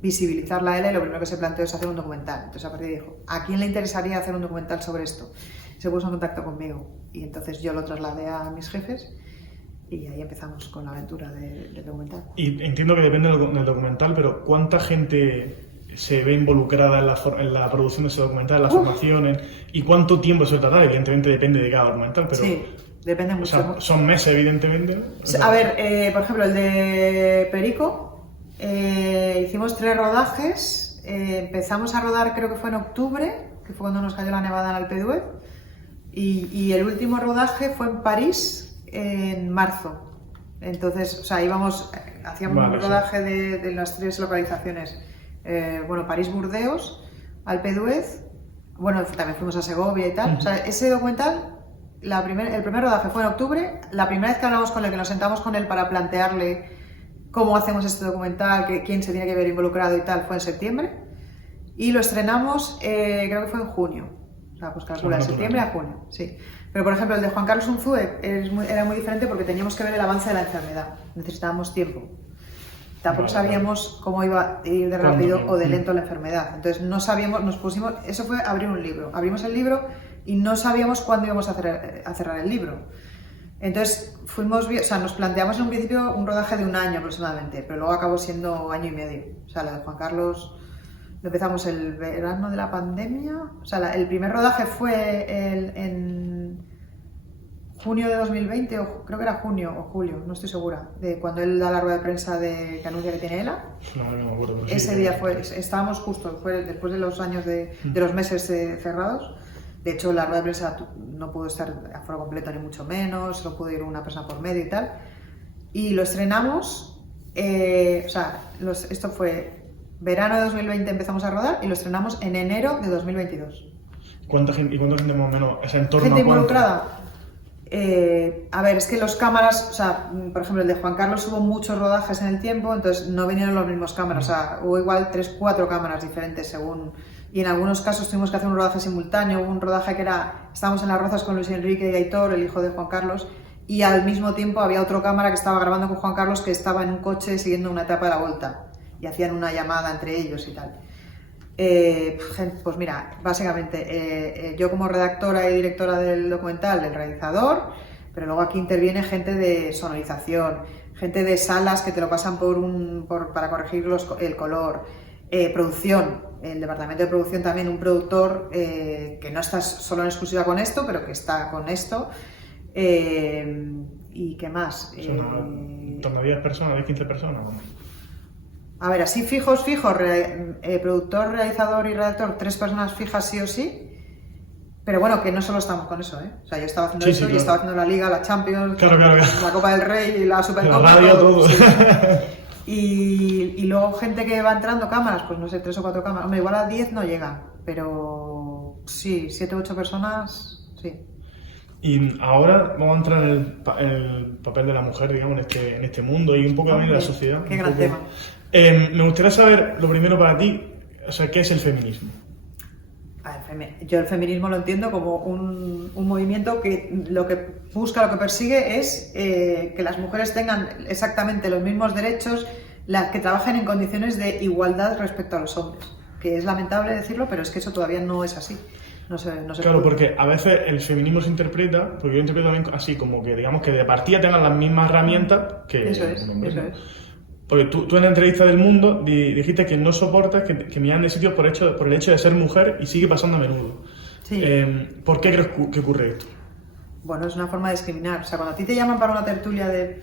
visibilizar la ELA y lo primero que se planteó es hacer un documental. Entonces a partir de ahí dijo, ¿a quién le interesaría hacer un documental sobre esto? Se puso en contacto conmigo y entonces yo lo trasladé a mis jefes y ahí empezamos con la aventura del documental. Y entiendo que depende del documental, pero ¿cuánta gente se ve involucrada en la producción de ese documental, en las formaciones? ¿Y cuánto tiempo se tarda? Evidentemente depende de cada documental, pero... Sí, depende mucho. O sea, son meses, evidentemente, ¿no? O sea, a ver, por ejemplo, el de Perico, hicimos 3 rodajes, empezamos a rodar creo que fue en octubre, que fue cuando nos cayó la nevada en Alpe d'Huez, y el último rodaje fue en París en marzo. Entonces, o sea, hacíamos un rodaje de las 3 localizaciones. Bueno, París-Burdeos, Alpe d'Huez, bueno, también fuimos a Segovia y tal. O sea, ese documental, el primer rodaje fue en octubre. La primera vez que hablamos con él, que nos sentamos con él para plantearle cómo hacemos este documental, quién se tiene que ver involucrado y tal, fue en septiembre. Y lo estrenamos, creo que fue en junio. sea, pues calcula, de Son septiembre a naturales. junio, sí. Pero, por ejemplo, el de Juan Carlos Unzué era muy diferente porque teníamos que ver el avance de la enfermedad. Necesitábamos tiempo. Tampoco Vale, sabíamos cómo iba a ir de ¿Cuánto rápido tiempo? o de lento la enfermedad. Entonces no sabíamos, nos pusimos, eso fue abrir un libro. Abrimos el libro y no sabíamos cuándo íbamos a cerrar el libro. Entonces nos planteamos en un principio un rodaje de 1 año aproximadamente, pero luego acabó siendo 1 año y medio. O sea, lo de Juan Carlos lo empezamos el verano de la pandemia. O sea, el primer rodaje fue en junio de 2020, o creo que era junio o julio, no estoy segura, de cuando él da la rueda de prensa que anuncia que tiene ELA. No me acuerdo. Pero sí, Ese día estábamos justo, fue después de los años de los meses cerrados. De hecho, la rueda de prensa no pudo estar a foro completo ni mucho menos, solo pudo ir una persona por medio y tal. Y lo estrenamos, esto fue verano de 2020 empezamos a rodar y lo estrenamos en enero de 2022. ¿Cuánta gente más o menos? ¿Ese entorno ¿Gente cuánto? involucrada? A ver, es que los cámaras, o sea, por ejemplo, el de Juan Carlos hubo muchos rodajes en el tiempo, entonces no vinieron los mismos cámaras, o sea, hubo igual 3 o 4 cámaras diferentes según, y en algunos casos tuvimos que hacer un rodaje simultáneo, hubo un rodaje que estábamos en Las Rozas con Luis Enrique y Aitor, el hijo de Juan Carlos, y al mismo tiempo había otro cámara que estaba grabando con Juan Carlos que estaba en un coche siguiendo una etapa de la Volta, y hacían una llamada entre ellos y tal. Pues mira, básicamente yo como redactora y directora del documental, el realizador, pero luego aquí interviene gente de sonorización, gente de salas que te lo pasan para corregir el color, producción, el departamento de producción también, un productor que no está solo en exclusiva con esto, pero que está con esto. ¿Y qué más? ¿En torno a 10 personas, 10, 15 personas? A ver, así fijos, productor, realizador y redactor, 3 personas fijas sí o sí, pero bueno, que no solo estamos con eso, ¿eh? O sea, yo estaba haciendo eso y estaba haciendo la Liga, la Champions, claro. la Copa del Rey y la Supercopa. La radio, todo. Sí. Y luego gente que va entrando cámaras, pues no sé, 3 o 4 cámaras, hombre, igual a 10 no llegan, pero sí, 7 o 8 personas, sí. Y ahora vamos a entrar en el papel de la mujer, digamos, en este mundo y un poco también de la sociedad. Qué gran tema. Me gustaría saber, lo primero para ti, o sea, ¿qué es el feminismo? Yo el feminismo lo entiendo como un movimiento que lo que busca, lo que persigue es que las mujeres tengan exactamente los mismos derechos, que trabajen en condiciones de igualdad respecto a los hombres. Que es lamentable decirlo, pero es que eso todavía no es así. No se Claro, puede. porque a veces el feminismo se interpreta, porque yo interpreto también así, como que digamos que de partida tengan las mismas herramientas que Eso es, un hombre. eso ¿no? es. Porque tú en la entrevista del Mundo dijiste que no soportas que me llamen de sitios por el hecho de ser mujer y sigue pasando a menudo. Sí. ¿Por qué crees que ocurre esto? Bueno, es una forma de discriminar. O sea, cuando a ti te llaman para una tertulia de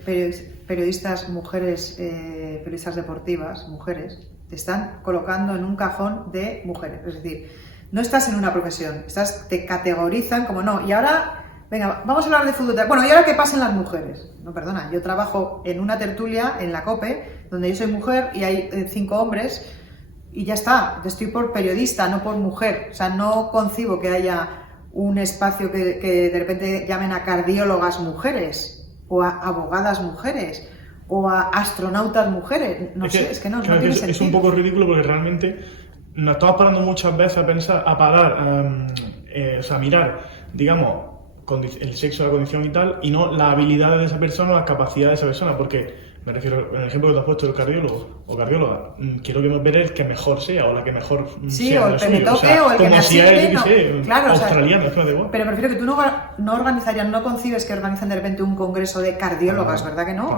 periodistas mujeres, periodistas deportivas, mujeres, te están colocando en un cajón de mujeres. Es decir, no estás en una profesión, te categorizan como no. Y ahora, venga, vamos a hablar de fútbol. Bueno, ¿y ahora qué pasa en las mujeres? No, perdona, yo trabajo en una tertulia en la COPE, donde yo soy mujer y hay 5 hombres, y ya está. Yo estoy por periodista, no por mujer. O sea, no concibo que haya un espacio que de repente llamen a cardiólogas mujeres, o a abogadas mujeres, o a astronautas mujeres. No sé, es que no tiene sentido. Es un poco ridículo porque realmente nos estamos parando muchas veces a pensar, a mirar, digamos, el sexo, la condición y tal, y no las habilidades de esa persona o las capacidades de esa persona, porque me refiero, en el ejemplo que te has puesto del cardiólogo o cardióloga, quiero que ver el que mejor sea o la que mejor sí, sea. o el que me toque o el que me asigne, claro, australiano, o sea, es que me da igual. pero prefiero que tú no organizarías, no concibes que organizan de repente un congreso de cardiólogas, ¿verdad que no?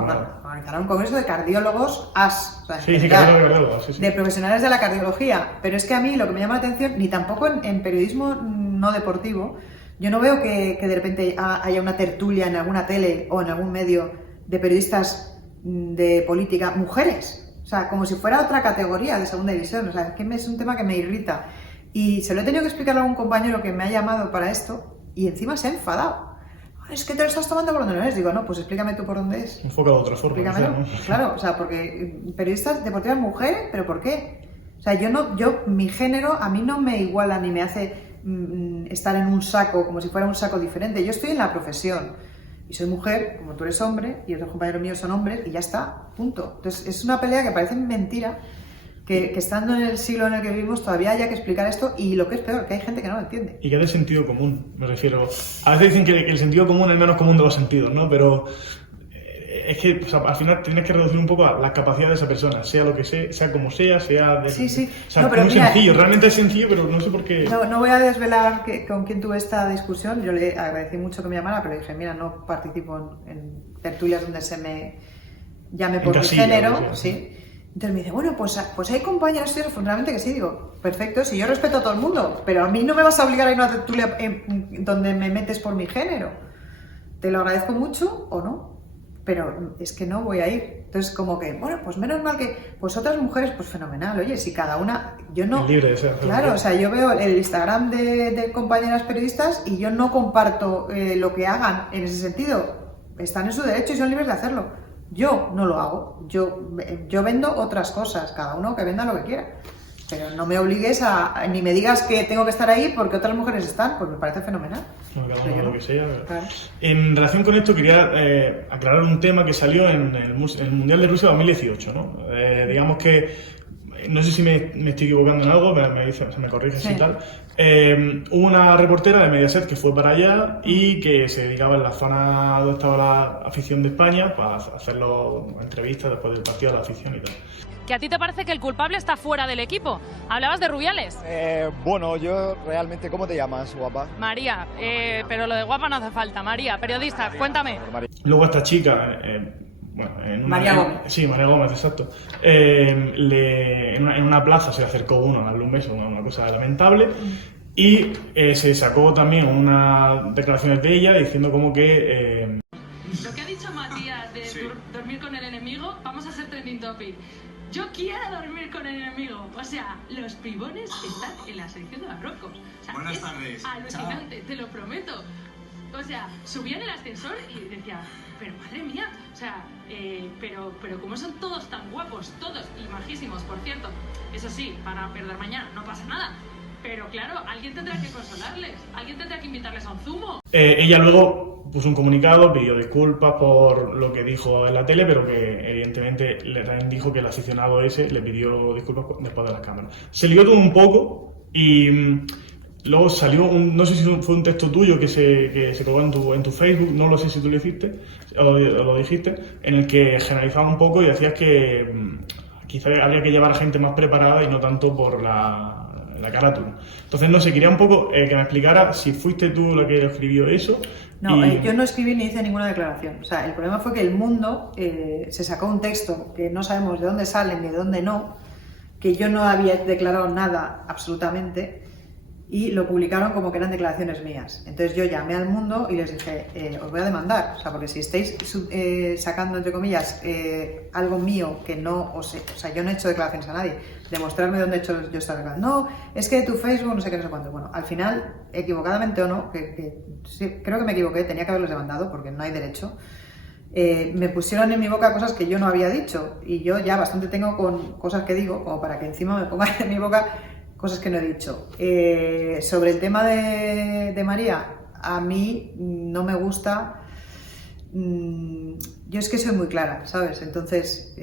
Organizarán un congreso de cardiólogos o sea, cardiólogos, sí. De profesionales de la cardiología, pero es que a mí lo que me llama la atención, ni tampoco en periodismo no deportivo, yo no veo que de repente haya una tertulia en alguna tele o en algún medio de periodistas de política, mujeres, o sea, como si fuera otra categoría de segunda división, o sea, es que es un tema que me irrita y se lo he tenido que explicar a algún compañero que me ha llamado para esto y encima se ha enfadado. Es que te lo estás tomando por donde no es. Digo, no, pues explícame tú por dónde es. Enfocado de otra forma. Explícamelo, ¿no? Claro, o sea, porque periodistas deportivas mujeres, ¿pero por qué? O sea, mi género a mí no me iguala ni me hace estar en un saco como si fuera un saco diferente. Yo estoy en la profesión. Y soy mujer, como tú eres hombre, y otros compañeros míos son hombres, y ya está, punto. Entonces, es una pelea que parece mentira, que estando en el siglo en el que vivimos todavía haya que explicar esto y lo que es peor, que hay gente que no lo entiende. Y que es de sentido común, me refiero. A veces dicen que el sentido común es el menos común de los sentidos, ¿no? Pero es que, o sea, al final tienes que reducir un poco a la capacidad de esa persona, sea lo que sea como sea de... Sí, sí. O sea, No, pero muy mira, sencillo, realmente es sencillo, pero no sé por qué... No voy a desvelar con quién tuve esta discusión. Yo le agradecí mucho que me llamara, pero dije, mira, no participo en tertulias donde se me llame por mi género, ¿sí? Entonces me dice, bueno, pues hay compañeros tuyos, fundamentalmente que sí. Digo, perfecto, si yo respeto a todo el mundo, pero a mí no me vas a obligar a ir a una tertulia donde me metes por mi género. Te lo agradezco mucho o no, pero es que no voy a ir. Entonces, como que, bueno, pues menos mal que, pues otras mujeres, pues fenomenal. Oye, si cada una, yo no... Es libre de ser. Claro, o sea, yo veo el Instagram de compañeras periodistas y yo no comparto lo que hagan en ese sentido. Están en su derecho y son libres de hacerlo. Yo no lo hago. Yo vendo otras cosas, cada uno que venda lo que quiera. Pero no me obligues ni me digas que tengo que estar ahí porque otras mujeres están, pues me parece fenomenal. No, cada uno lo que sea. Claro. En relación con esto quería aclarar un tema que salió en el Mundial de Rusia 2018, ¿no? Digamos que, no sé si me estoy equivocando en algo, me dice, se me corrige Sí. y tal. Hubo una reportera de Mediaset que fue para allá y que se dedicaba en la zona donde estaba la afición de España para hacerlo entrevistas después del partido a la afición y tal. ¿Que a ti te parece que el culpable está fuera del equipo? Hablabas de Rubiales. Bueno, yo realmente, ¿cómo te llamas, guapa? María, pero lo de guapa no hace falta. María, periodista, cuéntame. Luego esta chica, bueno, María Gómez. Sí, María Gómez, exacto. En una plaza se le acercó uno a darle un beso, una cosa lamentable. Y se sacó también unas declaraciones de ella diciendo como que... Lo que ha dicho Matías de dormir con el enemigo, vamos a ser trending topic. Yo quiero dormir con el enemigo. O sea, los pibones están en la sección de barrocos. O sea, buenas tardes. Alucinante, chao. Te lo prometo. O sea, subía en el ascensor y decía, pero madre mía, o sea, pero ¿cómo son todos tan guapos? Todos, y majísimos, por cierto. Eso sí, para perder mañana, no pasa nada. Pero claro, alguien tendrá que consolarles, alguien tendrá que invitarles a un zumo. Ella luego puso un comunicado, pidió disculpas por lo que dijo en la tele, pero que evidentemente también dijo que el aficionado ese le pidió disculpas después de las cámaras. Se lió todo un poco y luego salió, no sé si fue un texto tuyo que se colgó en tu Facebook, no lo sé si tú lo hiciste o lo dijiste, en el que generalizaba un poco y decías que quizá habría que llevar a gente más preparada y no tanto por la carátula. Entonces, no sé, quería un poco que me explicara si fuiste tú la que escribió eso. No, yo no escribí ni hice ninguna declaración. O sea, el problema fue que El Mundo se sacó un texto que no sabemos de dónde sale ni de dónde no, que yo no había declarado nada absolutamente, y lo publicaron como que eran declaraciones mías. Entonces yo llamé al Mundo y les dije, os voy a demandar, o sea, porque si estáis sacando, entre comillas, algo mío que no os he, o sea, yo no he hecho declaraciones a nadie, demostrarme dónde he hecho yo esta declaración. No, es que tu Facebook no sé qué, no sé cuánto. Bueno, al final, equivocadamente o no, sí, creo que me equivoqué, tenía que haberlos demandado porque no hay derecho. Me pusieron en mi boca cosas que yo no había dicho y yo ya bastante tengo con cosas que digo como para que encima me pongan en mi boca cosas que no he dicho. Sobre el tema de María, a mí no me gusta. Yo es que soy muy clara, ¿sabes? Entonces,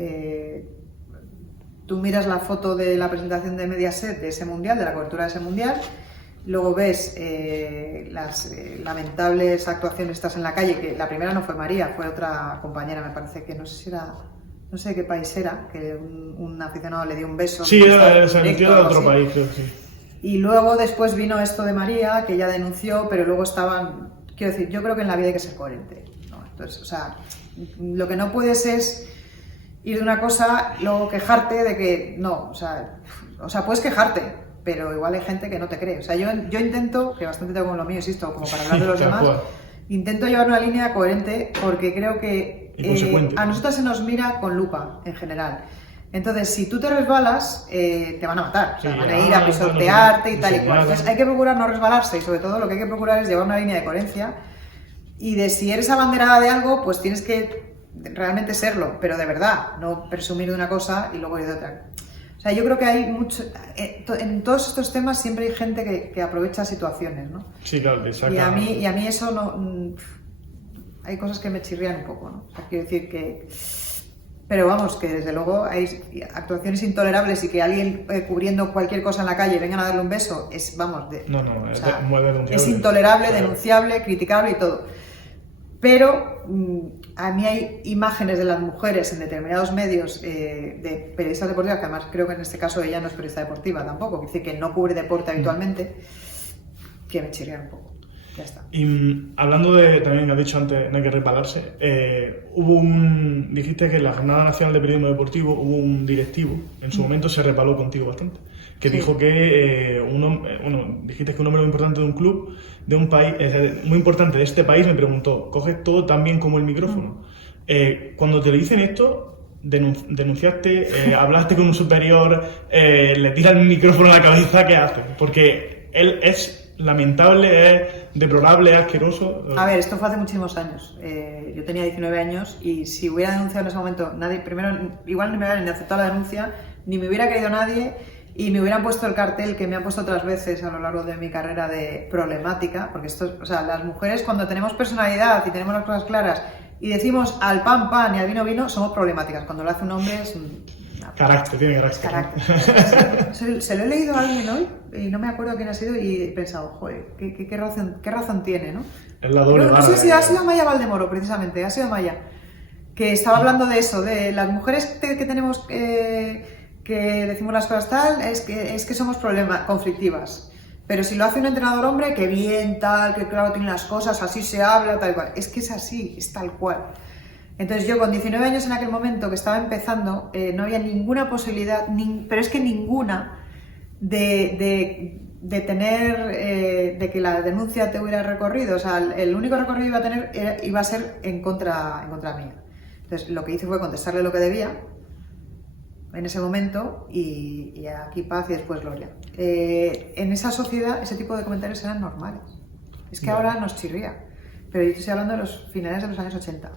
tú miras la foto de la presentación de Mediaset de ese mundial, de la cobertura de ese mundial, luego ves las lamentables actuaciones estas en la calle, que la primera no fue María, fue otra compañera, me parece que no sé si era... No sé de qué país era, que un aficionado le dio un beso. Sí, era de otro país, creo que sí. Y luego después vino esto de María, que ella denunció, pero luego estaban... Quiero decir, yo creo que en la vida hay que ser coherente, ¿no? Entonces, o sea, lo que no puedes es ir de una cosa, luego quejarte de que... No, o sea, puedes quejarte, pero igual hay gente que no te cree. O sea, yo intento, que bastante tengo con lo mío, insisto, como para hablar de los demás, intento llevar una línea coherente porque creo que a nosotras se nos mira con lupa, en general. Entonces, si tú te resbalas, te van a matar, o sea, van a ir a pisotearte y tal y cual. Entonces, hay que procurar no resbalarse y sobre todo lo que hay que procurar es llevar una línea de coherencia y de si eres abanderada de algo, pues tienes que realmente serlo, pero de verdad, no presumir de una cosa y luego ir de otra. O sea, yo creo que hay mucho... en todos estos temas siempre hay gente que aprovecha situaciones, ¿no? Sí, claro, te saca... Y a mí eso no... hay cosas que me chirrían un poco, ¿no? O sea, quiero decir que Pero vamos, que desde luego hay actuaciones intolerables y que alguien cubriendo cualquier cosa en la calle vengan a darle un beso, es, vamos, muy denunciable. Es intolerable, denunciable, criticable y todo. Pero a mí hay imágenes de las mujeres en determinados medios de periodistas deportivas, que además creo que en este caso ella no es periodista deportiva tampoco, que dice que no cubre deporte habitualmente, que me chirrían un poco. Ya está. Y hablando de, también has dicho antes, no hay que resbalarse, dijiste que en la Jornada Nacional de Periodismo Deportivo hubo un directivo, en su momento se resbaló contigo bastante, que dijo que dijiste que un hombre muy importante de un club, de un país, muy importante de este país, me preguntó, ¿coges todo tan bien como el micrófono? Cuando te le dicen esto, denunciaste, hablaste con un superior, le tiras el micrófono a la cabeza, ¿qué haces? Porque él es lamentable, es deplorable, es asqueroso. A ver, esto fue hace muchísimos años. Yo tenía 19 años y si hubiera denunciado en ese momento, igual ni me hubieran aceptado la denuncia, ni me hubiera querido nadie y me hubieran puesto el cartel que me han puesto otras veces a lo largo de mi carrera de problemática, porque las mujeres cuando tenemos personalidad y tenemos las cosas claras y decimos al pan pan y al vino vino, somos problemáticas. Cuando lo hace un hombre es carácter, tiene carácter. Se lo he leído a alguien hoy y no me acuerdo quién ha sido y he pensado, joder, qué razón tiene, ¿no? Es la doble no sé si ha sido Maya Valdemoro, precisamente, ha sido Maya, que estaba hablando de eso, de las mujeres que tenemos, que decimos las cosas tal, es que somos conflictivas. Pero si lo hace un entrenador hombre, que bien, tal, que claro, tiene las cosas, así se habla, tal cual. Es que es así, es tal cual. Entonces yo con 19 años en aquel momento que estaba empezando, no había ninguna posibilidad, pero es que ninguna, de tener, de que la denuncia te hubiera recorrido. O sea, el único recorrido iba a ser en contra mía. Entonces lo que hice fue contestarle lo que debía en ese momento y aquí paz y después gloria. En esa sociedad ese tipo de comentarios eran normales. Es que ahora nos chirría, pero yo estoy hablando de los finales de los años 80.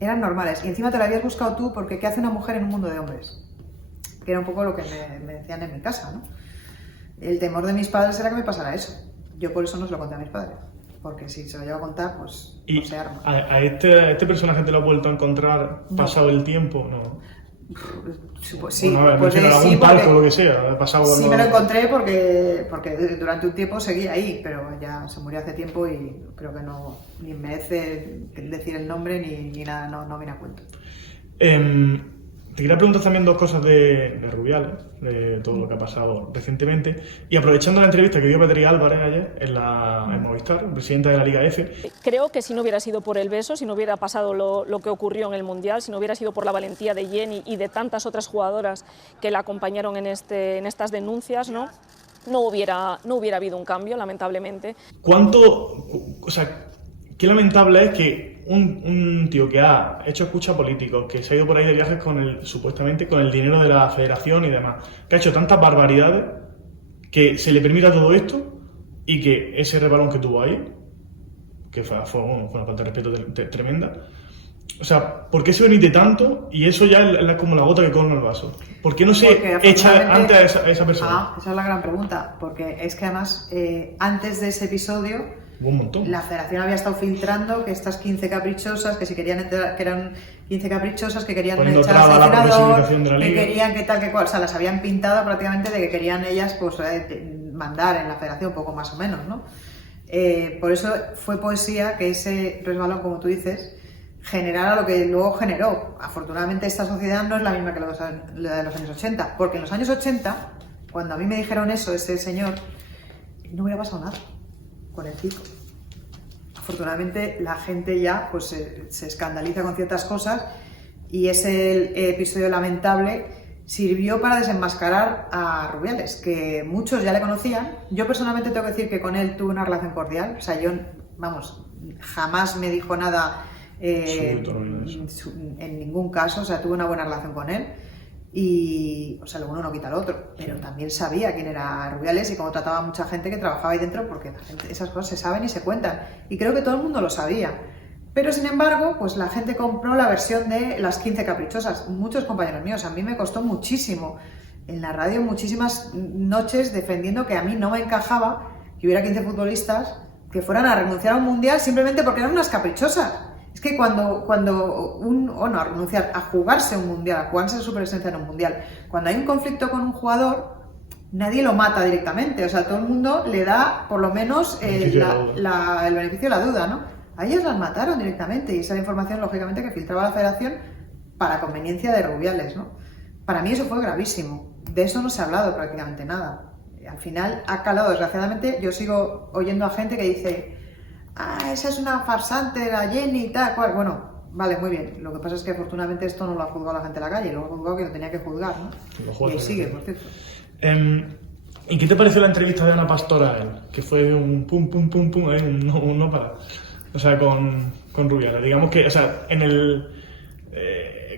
Eran normales y encima te lo habías buscado tú porque ¿qué hace una mujer en un mundo de hombres? Que era un poco lo que me decían en mi casa, ¿no? El temor de mis padres era que me pasara eso. Yo por eso no se lo conté a mis padres, porque si se lo llevo a contar, pues no se arma. ¿A este personaje te lo has vuelto a encontrar pasado el tiempo? No. Sí, bueno, a ver, pues algún palco o lo que sea. Sí, me lo encontré porque durante un tiempo seguía ahí, pero ya se murió hace tiempo y creo que no ni merece decir el nombre ni nada, no viene a cuento. Te quería preguntar también dos cosas de Rubiales, de todo lo que ha pasado recientemente, y aprovechando la entrevista que dio Petri Álvarez ayer en Movistar, presidenta de la Liga F. Creo que si no hubiera sido por el beso, si no hubiera pasado lo que ocurrió en el Mundial, si no hubiera sido por la valentía de Jenny y de tantas otras jugadoras que la acompañaron en estas denuncias, no hubiera habido un cambio, lamentablemente. Qué lamentable es que un tío que ha hecho escucha a políticos, que se ha ido por ahí de viajes supuestamente con el dinero de la federación y demás, que ha hecho tantas barbaridades, que se le permita todo esto y que ese rebalón que tuvo ahí, que fue una falta de respeto tremenda. O sea, ¿por qué se omite tanto? Y eso ya es como la gota que colma el vaso. ¿Por qué no se echa antes a esa persona? Esa es la gran pregunta, porque es que además, antes de ese episodio, un montón. La federación había estado filtrando que estas 15 caprichosas, que si querían entrar, que eran 15 caprichosas, que querían echar al seleccionador, que querían que tal que cual, o sea, las habían pintado prácticamente de que querían ellas pues mandar en la federación, poco más o menos, ¿no? Por eso fue poesía que ese resbalón, como tú dices, generara lo que luego generó. Afortunadamente esta sociedad no es la misma que la de los años 80, porque en los años 80, cuando a mí me dijeron eso, ese señor, no hubiera pasado nada con el chico. Afortunadamente la gente ya pues se escandaliza con ciertas cosas y ese episodio lamentable sirvió para desenmascarar a Rubiales, que muchos ya le conocían. Yo personalmente tengo que decir que con él tuve una relación cordial, o sea, yo, vamos, jamás me dijo nada en ningún caso, o sea, tuve una buena relación con él. Y, o sea, lo uno no quita lo otro, pero también sabía quién era Rubiales y cómo trataba a mucha gente que trabajaba ahí dentro, porque esas cosas se saben y se cuentan, y creo que todo el mundo lo sabía. Pero sin embargo, pues la gente compró la versión de las 15 caprichosas, muchos compañeros míos. A mí me costó muchísimo en la radio, muchísimas noches defendiendo que a mí no me encajaba que hubiera 15 futbolistas que fueran a renunciar a un mundial simplemente porque eran unas caprichosas. Es que cuando a renunciar, a jugarse un mundial, a jugarse su presencia en un mundial, cuando hay un conflicto con un jugador, nadie lo mata directamente, o sea, todo el mundo le da por lo menos el beneficio de la duda, ¿no? A ellos las mataron directamente y esa era información, lógicamente, que filtraba la federación para conveniencia de Rubiales, ¿no? Para mí eso fue gravísimo, de eso no se ha hablado prácticamente nada. Al final ha calado, desgraciadamente, yo sigo oyendo a gente que dice, esa es una farsante, la Jenny y tal, cual. Bueno, vale, muy bien, lo que pasa es que afortunadamente esto no lo ha juzgado la gente en la calle, lo ha juzgado que lo tenía que juzgar, ¿no? Y ahí sigue, por cierto. ¿Y qué te pareció la entrevista de Ana Pastor a él? Que fue un pum, pum, pum, pum, un no para. O sea, con Rubiales. Digamos que, o sea, en el...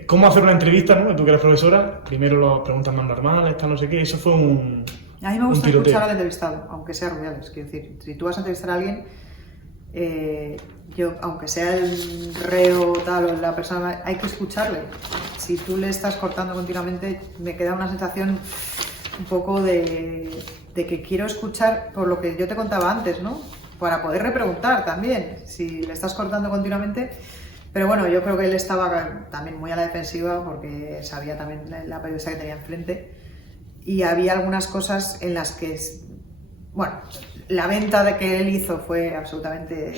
cómo hacer una entrevista, ¿no? Tú que eres profesora, primero las preguntas más normales, tal, no sé qué, eso fue un... A mí me gusta escuchar al entrevistado, aunque sea Rubiales, quiero decir, si tú vas a entrevistar a alguien, yo, aunque sea el reo tal o la persona, hay que escucharle. Si tú le estás cortando continuamente, me queda una sensación un poco de que quiero escuchar por lo que yo te contaba antes, ¿no? Para poder repreguntar también, si le estás cortando continuamente. Pero bueno, yo creo que él estaba también muy a la defensiva porque sabía también la periodista que tenía enfrente y había algunas cosas en las que, bueno, la venta de que él hizo fue absolutamente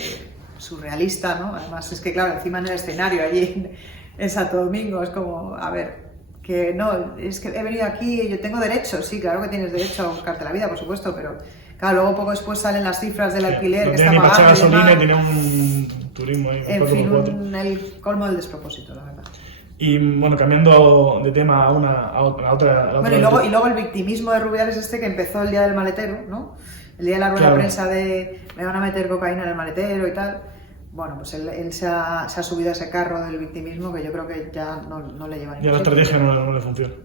surrealista, ¿no? Además es que, claro, encima en el escenario allí en Santo Domingo es como, a ver, que no, es que he venido aquí, yo tengo derecho, sí, claro que tienes derecho a buscarte la vida, por supuesto, pero claro, luego poco después salen las cifras del alquiler no que tenía está ni para echar pagando. gasolina y tenía un turismo ahí. En fin, el colmo del despropósito, la verdad. Y bueno, cambiando de tema a otra... Bueno, y luego el victimismo de Rubiales que empezó el día del maletero, ¿no? El día de la rueda de prensa de me van a meter cocaína en el maletero y tal. Bueno, pues él se ha subido a ese carro del victimismo que yo creo que ya no le lleva. Ya la estrategia no le funciona.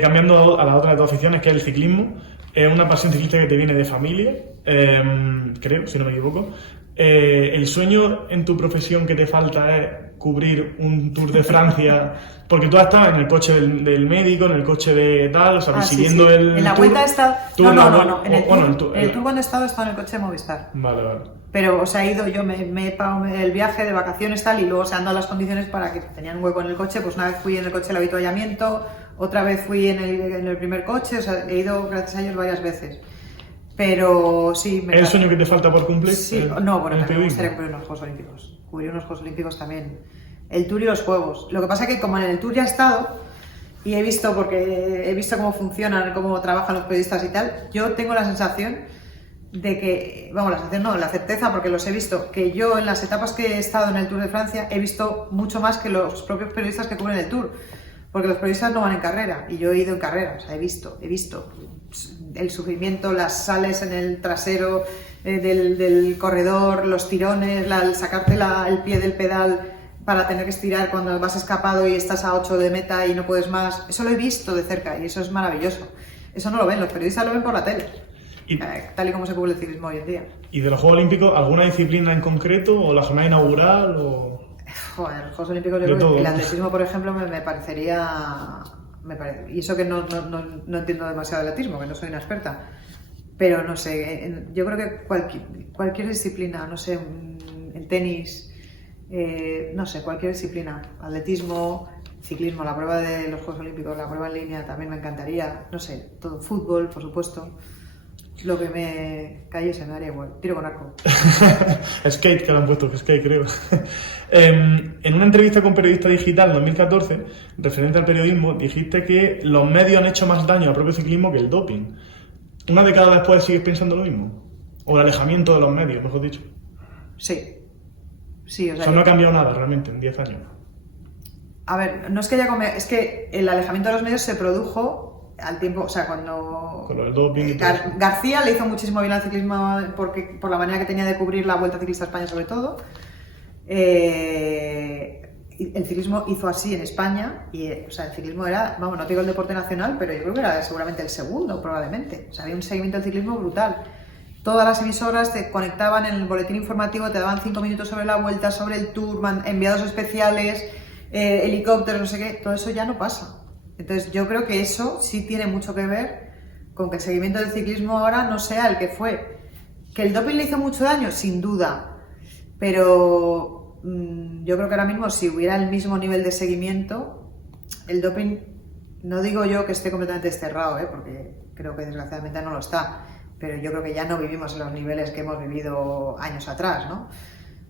Cambiando a la otra de tus aficiones, que es el ciclismo. Es una pasión ciclista que te viene de familia, creo, si no me equivoco. ¿El sueño en tu profesión que te falta es cubrir un Tour de Francia? Porque tú has estado en el coche del médico, en el coche de tal, o sea, siguiendo sí. el en la tour. vuelta he estado... No. En el tour cuando he estado en el coche de Movistar. Vale. Pero, o sea, he ido yo, me he pagado el viaje de vacaciones tal, y luego se han dado las condiciones para que tenían un hueco en el coche. Pues una vez fui en el coche del avituallamiento, otra vez fui en el primer coche, o sea, he ido gracias a ellos varias veces. Pero sí... ¿Es el sueño que te falta por cumplir? Sí, bueno, también me gustaría cubrir unos Juegos Olímpicos. Cubrir unos Juegos Olímpicos también. El Tour y los Juegos. Lo que pasa es que como en el Tour ya he estado y he visto cómo funcionan, cómo trabajan los periodistas y tal, yo tengo la sensación de que, la certeza, porque los he visto, que yo en las etapas que he estado en el Tour de Francia he visto mucho más que los propios periodistas que cubren el Tour, porque los periodistas no van en carrera y yo he ido en carrera, o sea, he visto el sufrimiento, las sales en el trasero del corredor, los tirones, el sacarte el pie del pedal para tener que estirar cuando vas escapado y estás a 8 de meta y no puedes más. Eso lo he visto de cerca y eso es maravilloso. Eso no lo ven, los periodistas lo ven por la tele, tal y como se cubre el ciclismo hoy en día. ¿Y de los Juegos Olímpicos alguna disciplina en concreto o la jornada inaugural o...? Joder, los Juegos Olímpicos, yo creo que el atletismo, por ejemplo, me parecería... y eso que no entiendo demasiado de atletismo, que no soy una experta, pero no sé, yo creo que cualquier disciplina, no sé, el tenis, no sé, cualquier disciplina, atletismo, ciclismo, la prueba de los Juegos Olímpicos, la prueba en línea también me encantaría, no sé, todo, fútbol, por supuesto. Lo que me calle se me daría igual. Tiro con arco. Skate, que le han puesto, skate, creo. En una entrevista con Periodista Digital en 2014, referente al periodismo, dijiste que los medios han hecho más daño al propio ciclismo que el doping. ¿Una década después sigues pensando lo mismo? ¿O el alejamiento de los medios, mejor dicho? Sí, o sea, no ha cambiado nada realmente en 10 años. A ver, no es que es que el alejamiento de los medios se produjo al tiempo, o sea, cuando con lo del doping y García le hizo muchísimo bien al ciclismo por la manera que tenía de cubrir la Vuelta Ciclista a España, sobre todo. El ciclismo hizo así en España y, o sea, el ciclismo era, no digo el deporte nacional, pero yo creo que era seguramente el segundo, probablemente. O sea, había un seguimiento del ciclismo brutal. Todas las emisoras te conectaban en el boletín informativo, te daban 5 minutos sobre la Vuelta, sobre el Tour, enviados especiales, helicópteros, no sé qué. Todo eso ya no pasa. Entonces yo creo que eso sí tiene mucho que ver con que el seguimiento del ciclismo ahora no sea el que fue. ¿Que el doping le hizo mucho daño? Sin duda. Pero yo creo que ahora mismo si hubiera el mismo nivel de seguimiento, el doping, no digo yo que esté completamente desterrado, porque creo que desgraciadamente no lo está, pero yo creo que ya no vivimos en los niveles que hemos vivido años atrás, ¿no?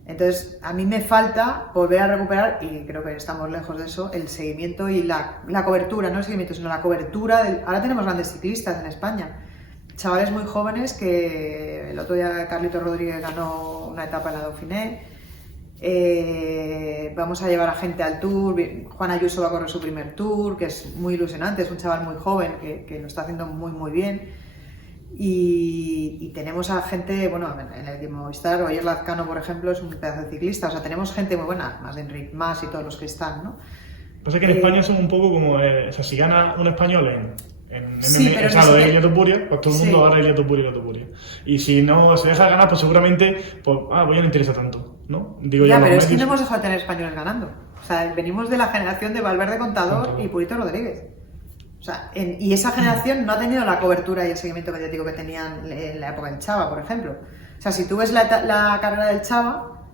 Entonces, a mí me falta volver a recuperar, y creo que estamos lejos de eso, el seguimiento y la cobertura, no el seguimiento, sino la cobertura. Ahora tenemos grandes ciclistas en España, chavales muy jóvenes que el otro día Carlito Rodríguez ganó una etapa en la Dauphiné. Vamos a llevar a gente al Tour. Juan Ayuso va a correr su primer Tour, que es muy ilusionante, es un chaval muy joven que lo está haciendo muy muy bien. Y tenemos a gente, bueno, en el equipo Movistar, Oyer Lazcano, por ejemplo, es un pedazo de ciclista, o sea, tenemos gente muy buena, más de Enric Mas y todos los que están, ¿no? Pasa que en España son un poco como, o sea, si gana un español en sí, MMA, o sea, lo de Ilia Topuria, pues todo el mundo agarra Ilia Topuria. Y si no se deja ganar, pues seguramente, pues ya no interesa tanto, ¿no? Digo ya, yo, pero es que no hemos dejado de tener españoles ganando. O sea, venimos de la generación de Valverde Contador y Purito Rodríguez. O sea, y esa generación no ha tenido la cobertura y el seguimiento mediático que tenían en la época del Chava, por ejemplo. O sea, si tú ves la carrera del Chava,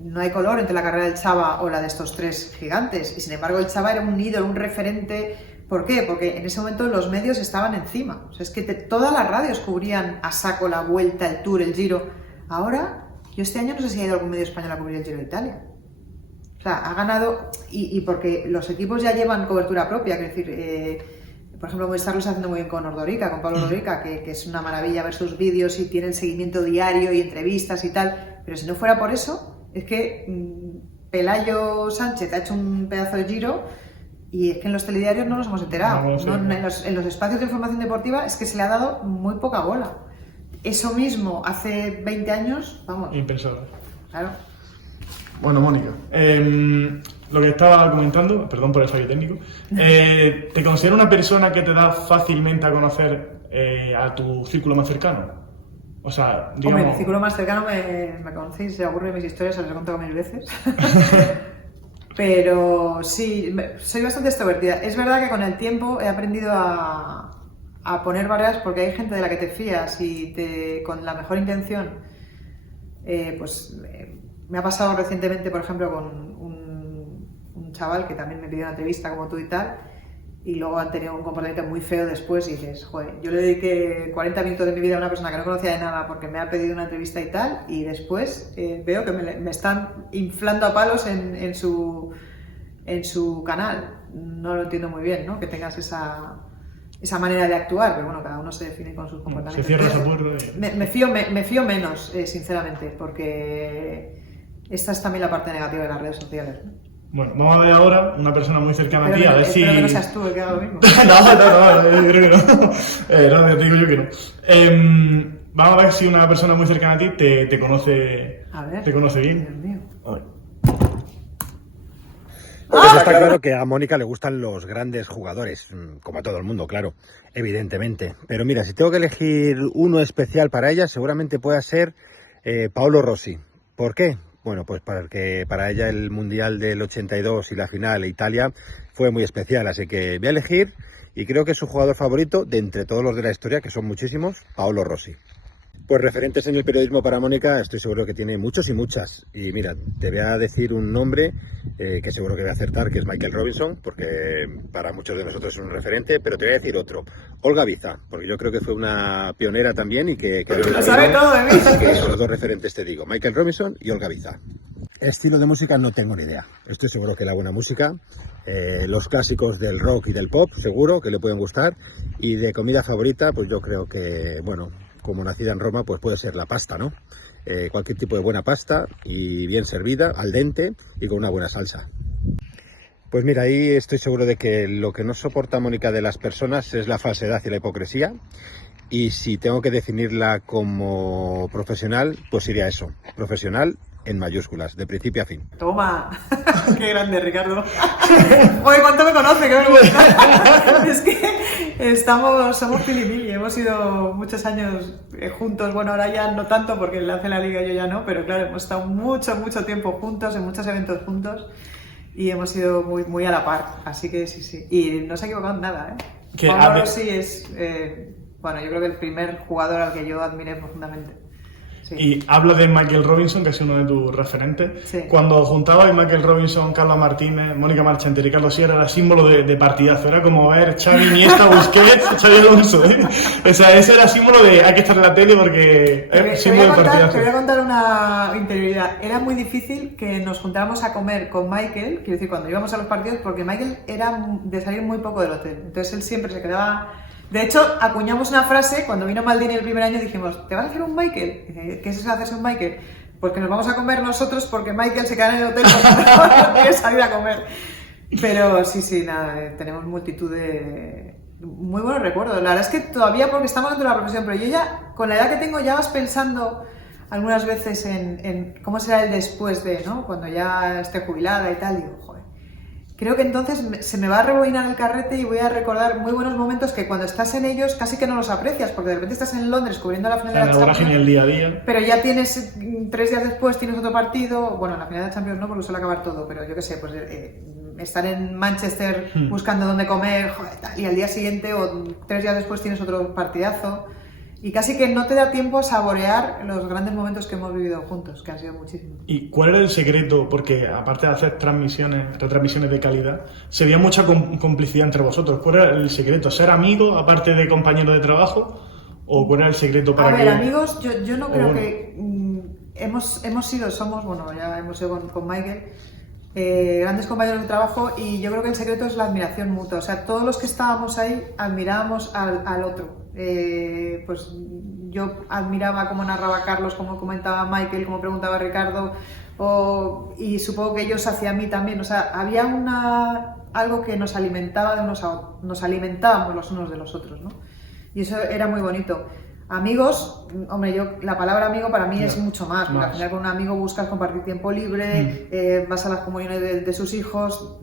no hay color entre la carrera del Chava o la de estos tres gigantes. Y sin embargo, el Chava era un ídolo, un referente. ¿Por qué? Porque en ese momento los medios estaban encima. O sea, es que todas las radios cubrían a saco la Vuelta, el Tour, el Giro. Ahora, yo este año no sé si ha ido algún medio español a cubrir el Giro de Italia. O sea, ha ganado, y porque los equipos ya llevan cobertura propia, es decir, por ejemplo, Movistar lo está haciendo muy bien con Ordorica, con Pablo Ordorica, que es una maravilla ver sus vídeos y tienen seguimiento diario y entrevistas y tal, pero si no fuera por eso, es que Pelayo Sánchez ha hecho un pedazo de Giro y es que en los telediarios no nos hemos enterado, en los espacios de información deportiva es que se le ha dado muy poca bola. Eso mismo hace 20 años, vamos. Impensable. Claro. Bueno, Mónica, lo que estaba comentando, perdón por el fallo técnico, ¿te considero una persona que te da fácilmente a conocer a tu círculo más cercano? O sea, digamos... Hombre, mi círculo más cercano me conocéis, se aburre de mis historias, se las he contado 1000 veces. Pero sí, soy bastante extrovertida. Es verdad que con el tiempo he aprendido a poner barreras porque hay gente de la que te fías y con la mejor intención, me ha pasado recientemente, por ejemplo, con un chaval que también me pidió una entrevista como tú y tal, y luego han tenido un comportamiento muy feo después y dices, joder, yo le dediqué 40 minutos de mi vida a una persona que no conocía de nada porque me ha pedido una entrevista y tal, y después veo que me están inflando a palos en su canal. No lo entiendo muy bien, ¿no? Que tengas esa manera de actuar, pero bueno, cada uno se define con sus comportamientos. Se cierra esa puerta. Me fío menos, sinceramente, porque esta es también la parte negativa de las redes sociales, ¿no? Bueno, vamos a ver ahora una persona muy cercana a ti, a ver si... Espero que no seas tú el que haga lo mismo. no, yo creo que no. No, te digo yo que no. Vamos a ver si una persona muy cercana a ti te conoce, te conoce bien. Dios mío. A ver. Pues está claro que a Mónica le gustan los grandes jugadores, como a todo el mundo, claro, evidentemente. Pero mira, si tengo que elegir uno especial para ella, seguramente pueda ser Paolo Rossi. ¿Por qué? Bueno, pues porque para ella el Mundial del 82 y la final de Italia fue muy especial, así que voy a elegir, y creo que es su jugador favorito de entre todos los de la historia, que son muchísimos, Paolo Rossi. Pues referentes en el periodismo para Mónica, estoy seguro que tiene muchos y muchas. Y mira, te voy a decir un nombre que seguro que voy a acertar, que es Michael Robinson, porque para muchos de nosotros es un referente, pero te voy a decir otro, Olga Biza, porque yo creo que fue una pionera también y que lo sabe todo de mí. Así que son los dos referentes, te digo, Michael Robinson y Olga Biza. Estilo de música no tengo ni idea. Estoy seguro que la buena música, los clásicos del rock y del pop, seguro que le pueden gustar. Y de comida favorita, pues yo creo que, bueno, como nacida en Roma, pues puede ser la pasta, ¿no? Cualquier tipo de buena pasta y bien servida, al dente y con una buena salsa. Pues mira, ahí estoy seguro de que lo que no soporta Mónica de las personas es la falsedad y la hipocresía. Y si tengo que definirla como profesional, pues sería eso, profesional en mayúsculas, de principio a fin. Toma, qué grande, Ricardo. Oye, ¿cuánto me conoce? Qué vergüenza. Es que somos pilimili, hemos ido muchos años juntos. Bueno, ahora ya no tanto porque él hace la liga y yo ya no, pero claro, hemos estado mucho tiempo juntos, en muchos eventos juntos, y hemos ido muy a la par. Así que sí. Y no se ha equivocado en nada, ¿eh? Pablo Rossi es, bueno, yo creo que el primer jugador al que yo admiré profundamente. Sí. Y habla de Michael Robinson, que es uno de tus referentes. Sí. Cuando juntabas a Michael Robinson, Carlos Martínez, Mónica Marchante y Ricardo Sierra, era símbolo de partidazo. Era como ver Xavi, Iniesta, Busquets, Xavi Alonso. O sea, ese era símbolo de hay que estar en la tele porque es símbolo de partidazo. Te voy a contar una interioridad. Era muy difícil que nos juntáramos a comer con Michael, quiero decir, cuando íbamos a los partidos, porque Michael era de salir muy poco del hotel. Entonces él siempre se quedaba... De hecho, acuñamos una frase, cuando vino Maldini el primer año dijimos, ¿te vas a hacer un Michael? Dice, ¿qué es eso de hacerse un Michael? Pues que nos vamos a comer nosotros porque Michael se queda en el hotel porque no quiere salir a comer. Pero sí, nada, tenemos multitud de... Muy buenos recuerdos. La verdad es que todavía, porque estamos dentro de la profesión, pero yo ya, con la edad que tengo, ya vas pensando algunas veces en cómo será el después de, ¿no? Cuando ya esté jubilada y tal, digo, joder. Creo que entonces se me va a rebobinar el carrete y voy a recordar muy buenos momentos que cuando estás en ellos casi que no los aprecias, porque de repente estás en Londres cubriendo la final de la Champions, el día a día. pero ya tienes 3 días después tienes otro partido, bueno, en la final de la Champions no, porque suele acabar todo, pero yo qué sé, pues estar en Manchester buscando dónde comer, joder, tal, y al día siguiente o 3 días después tienes otro partidazo. Y casi que no te da tiempo a saborear los grandes momentos que hemos vivido juntos, que han sido muchísimos. ¿Y cuál era el secreto? Porque aparte de hacer retransmisiones de calidad, se veía mucha complicidad entre vosotros. ¿Cuál era el secreto? ¿Ser amigos, aparte de compañeros de trabajo? ¿O cuál era el secreto para que...? A ver, amigos, yo no creo que... somos, bueno, ya hemos ido con Michael, grandes compañeros de trabajo, y yo creo que el secreto es la admiración mutua. O sea, todos los que estábamos ahí admirábamos al otro. Pues yo admiraba cómo narraba Carlos, cómo comentaba Michael, cómo preguntaba Ricardo, y supongo que ellos hacia mí también. O sea, había algo que nos alimentaba nos alimentábamos los unos de los otros, ¿no? Y eso era muy bonito. Amigos, hombre, la palabra amigo para mí es mucho más, porque al final con un amigo buscas compartir tiempo libre, vas a las comuniones de sus hijos.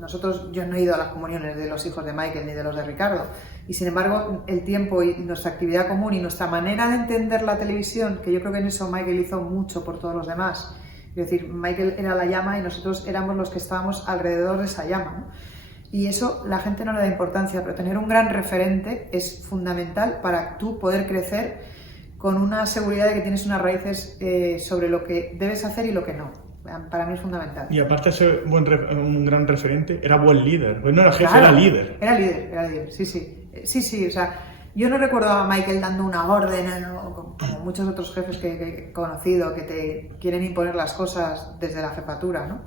Yo no he ido a las comuniones de los hijos de Michael ni de los de Ricardo, y sin embargo el tiempo y nuestra actividad común y nuestra manera de entender la televisión, que yo creo que en eso Michael hizo mucho por todos los demás. Es decir, Michael era la llama y nosotros éramos los que estábamos alrededor de esa llama, ¿no? Y eso la gente no le da importancia, pero tener un gran referente es fundamental para tú poder crecer con una seguridad de que tienes unas raíces sobre lo que debes hacer y lo que no. Para mí es fundamental. Y aparte de ser un gran referente, era buen líder. Pues no era jefe, claro, era líder. Era líder, sí. O sea, yo no recuerdo a Michael dando una orden, ¿no? Como muchos otros jefes que he conocido, que te quieren imponer las cosas desde la jefatura, ¿no?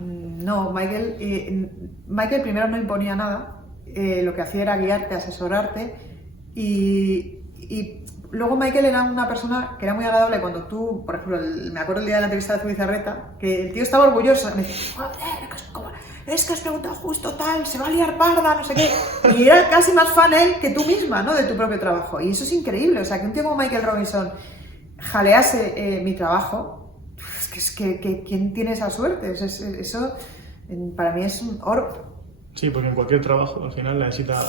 No, Michael primero no imponía nada, lo que hacía era guiarte, asesorarte, y luego Michael era una persona que era muy agradable. Cuando tú, por ejemplo, me acuerdo el día de la entrevista de Zubizarreta, que el tío estaba orgulloso, me decía, joder, es que has preguntado justo tal, se va a liar parda, no sé qué, y era casi más fan él que tú misma, ¿no?, de tu propio trabajo, y eso es increíble. O sea, que un tío como Michael Robinson jalease mi trabajo, es que ¿quién tiene esa suerte? Eso para mí es un oro. Sí, porque en cualquier trabajo al final necesita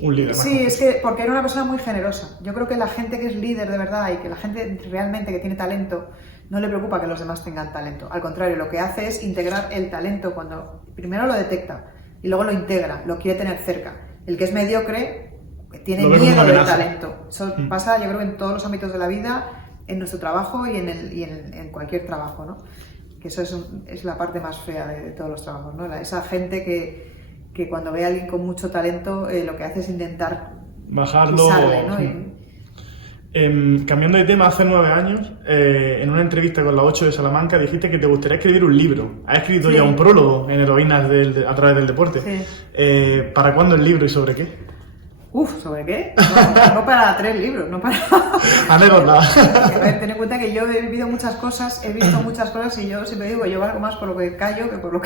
un líder. Sí, es que porque era una persona muy generosa. Yo creo que la gente que es líder de verdad y que la gente realmente que tiene talento, no le preocupa que los demás tengan talento. Al contrario, lo que hace es integrar el talento cuando primero lo detecta y luego lo integra, lo quiere tener cerca. El que es mediocre tiene miedo del talento. Eso pasa, yo creo, en todos los ámbitos de la vida, en nuestro trabajo y en cualquier trabajo, ¿no? Que eso es la parte más fea de todos los trabajos, ¿no? Esa gente que cuando ve a alguien con mucho talento, lo que hace es intentar bajarlo. Pisarle, ¿no? Cambiando de tema, hace 9 años, en una entrevista con la 8 de Salamanca, dijiste que te gustaría escribir un libro. Has escrito ya un prólogo en Heroínas a través del deporte. Sí. ¿Para cuándo el libro y sobre qué? ¿Sobre qué? No para 3 libros, no para... Anécdota. Ten en cuenta que yo he vivido muchas cosas, he visto muchas cosas, y yo siempre digo, yo valgo más por lo que callo que por lo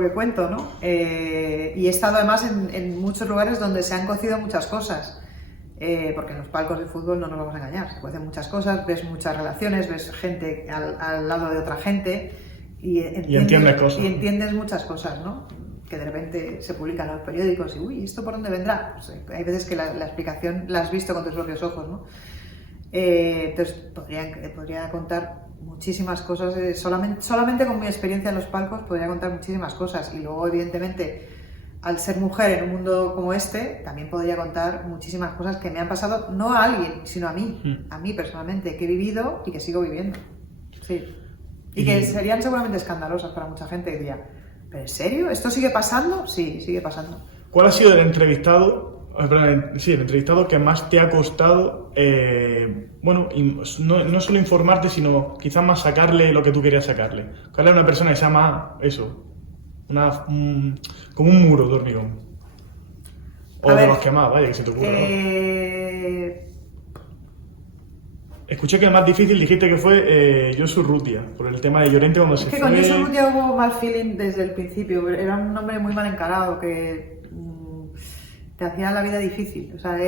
que cuento, ¿no? Y he estado además en muchos lugares donde se han cocido muchas cosas, porque en los palcos de fútbol no nos vamos a engañar, se cuecen muchas cosas, ves muchas relaciones, ves gente al lado de otra gente y entiendes muchas cosas, ¿no? Que de repente se publican en los periódicos y uy, ¿esto por dónde vendrá? Pues hay veces que la explicación la has visto con tus propios ojos, ¿no? Entonces podría contar muchísimas cosas, solamente con mi experiencia en los palcos podría contar muchísimas cosas, y luego evidentemente al ser mujer en un mundo como este, también podría contar muchísimas cosas que me han pasado, no a alguien, sino a mí personalmente, que he vivido y que sigo viviendo. Sí. Y que serían seguramente escandalosas para mucha gente que diría, ¿pero en serio? ¿Esto sigue pasando? Sí, sigue pasando. ¿Cuál ha sido el entrevistado que más te ha costado, no solo informarte, sino quizás más sacarle lo que tú querías sacarle? ¿Cuál es una persona que se llama eso? Como un muro de hormigón. O de los que más, vaya, que se te ocurra. Escuché que el más difícil dijiste que fue Josu Urrutia, por el tema de Llorente cuando se fue. Es que con Josu Urrutia hubo mal feeling desde el principio. Era un hombre muy mal encarado que te hacía la vida difícil. O sea,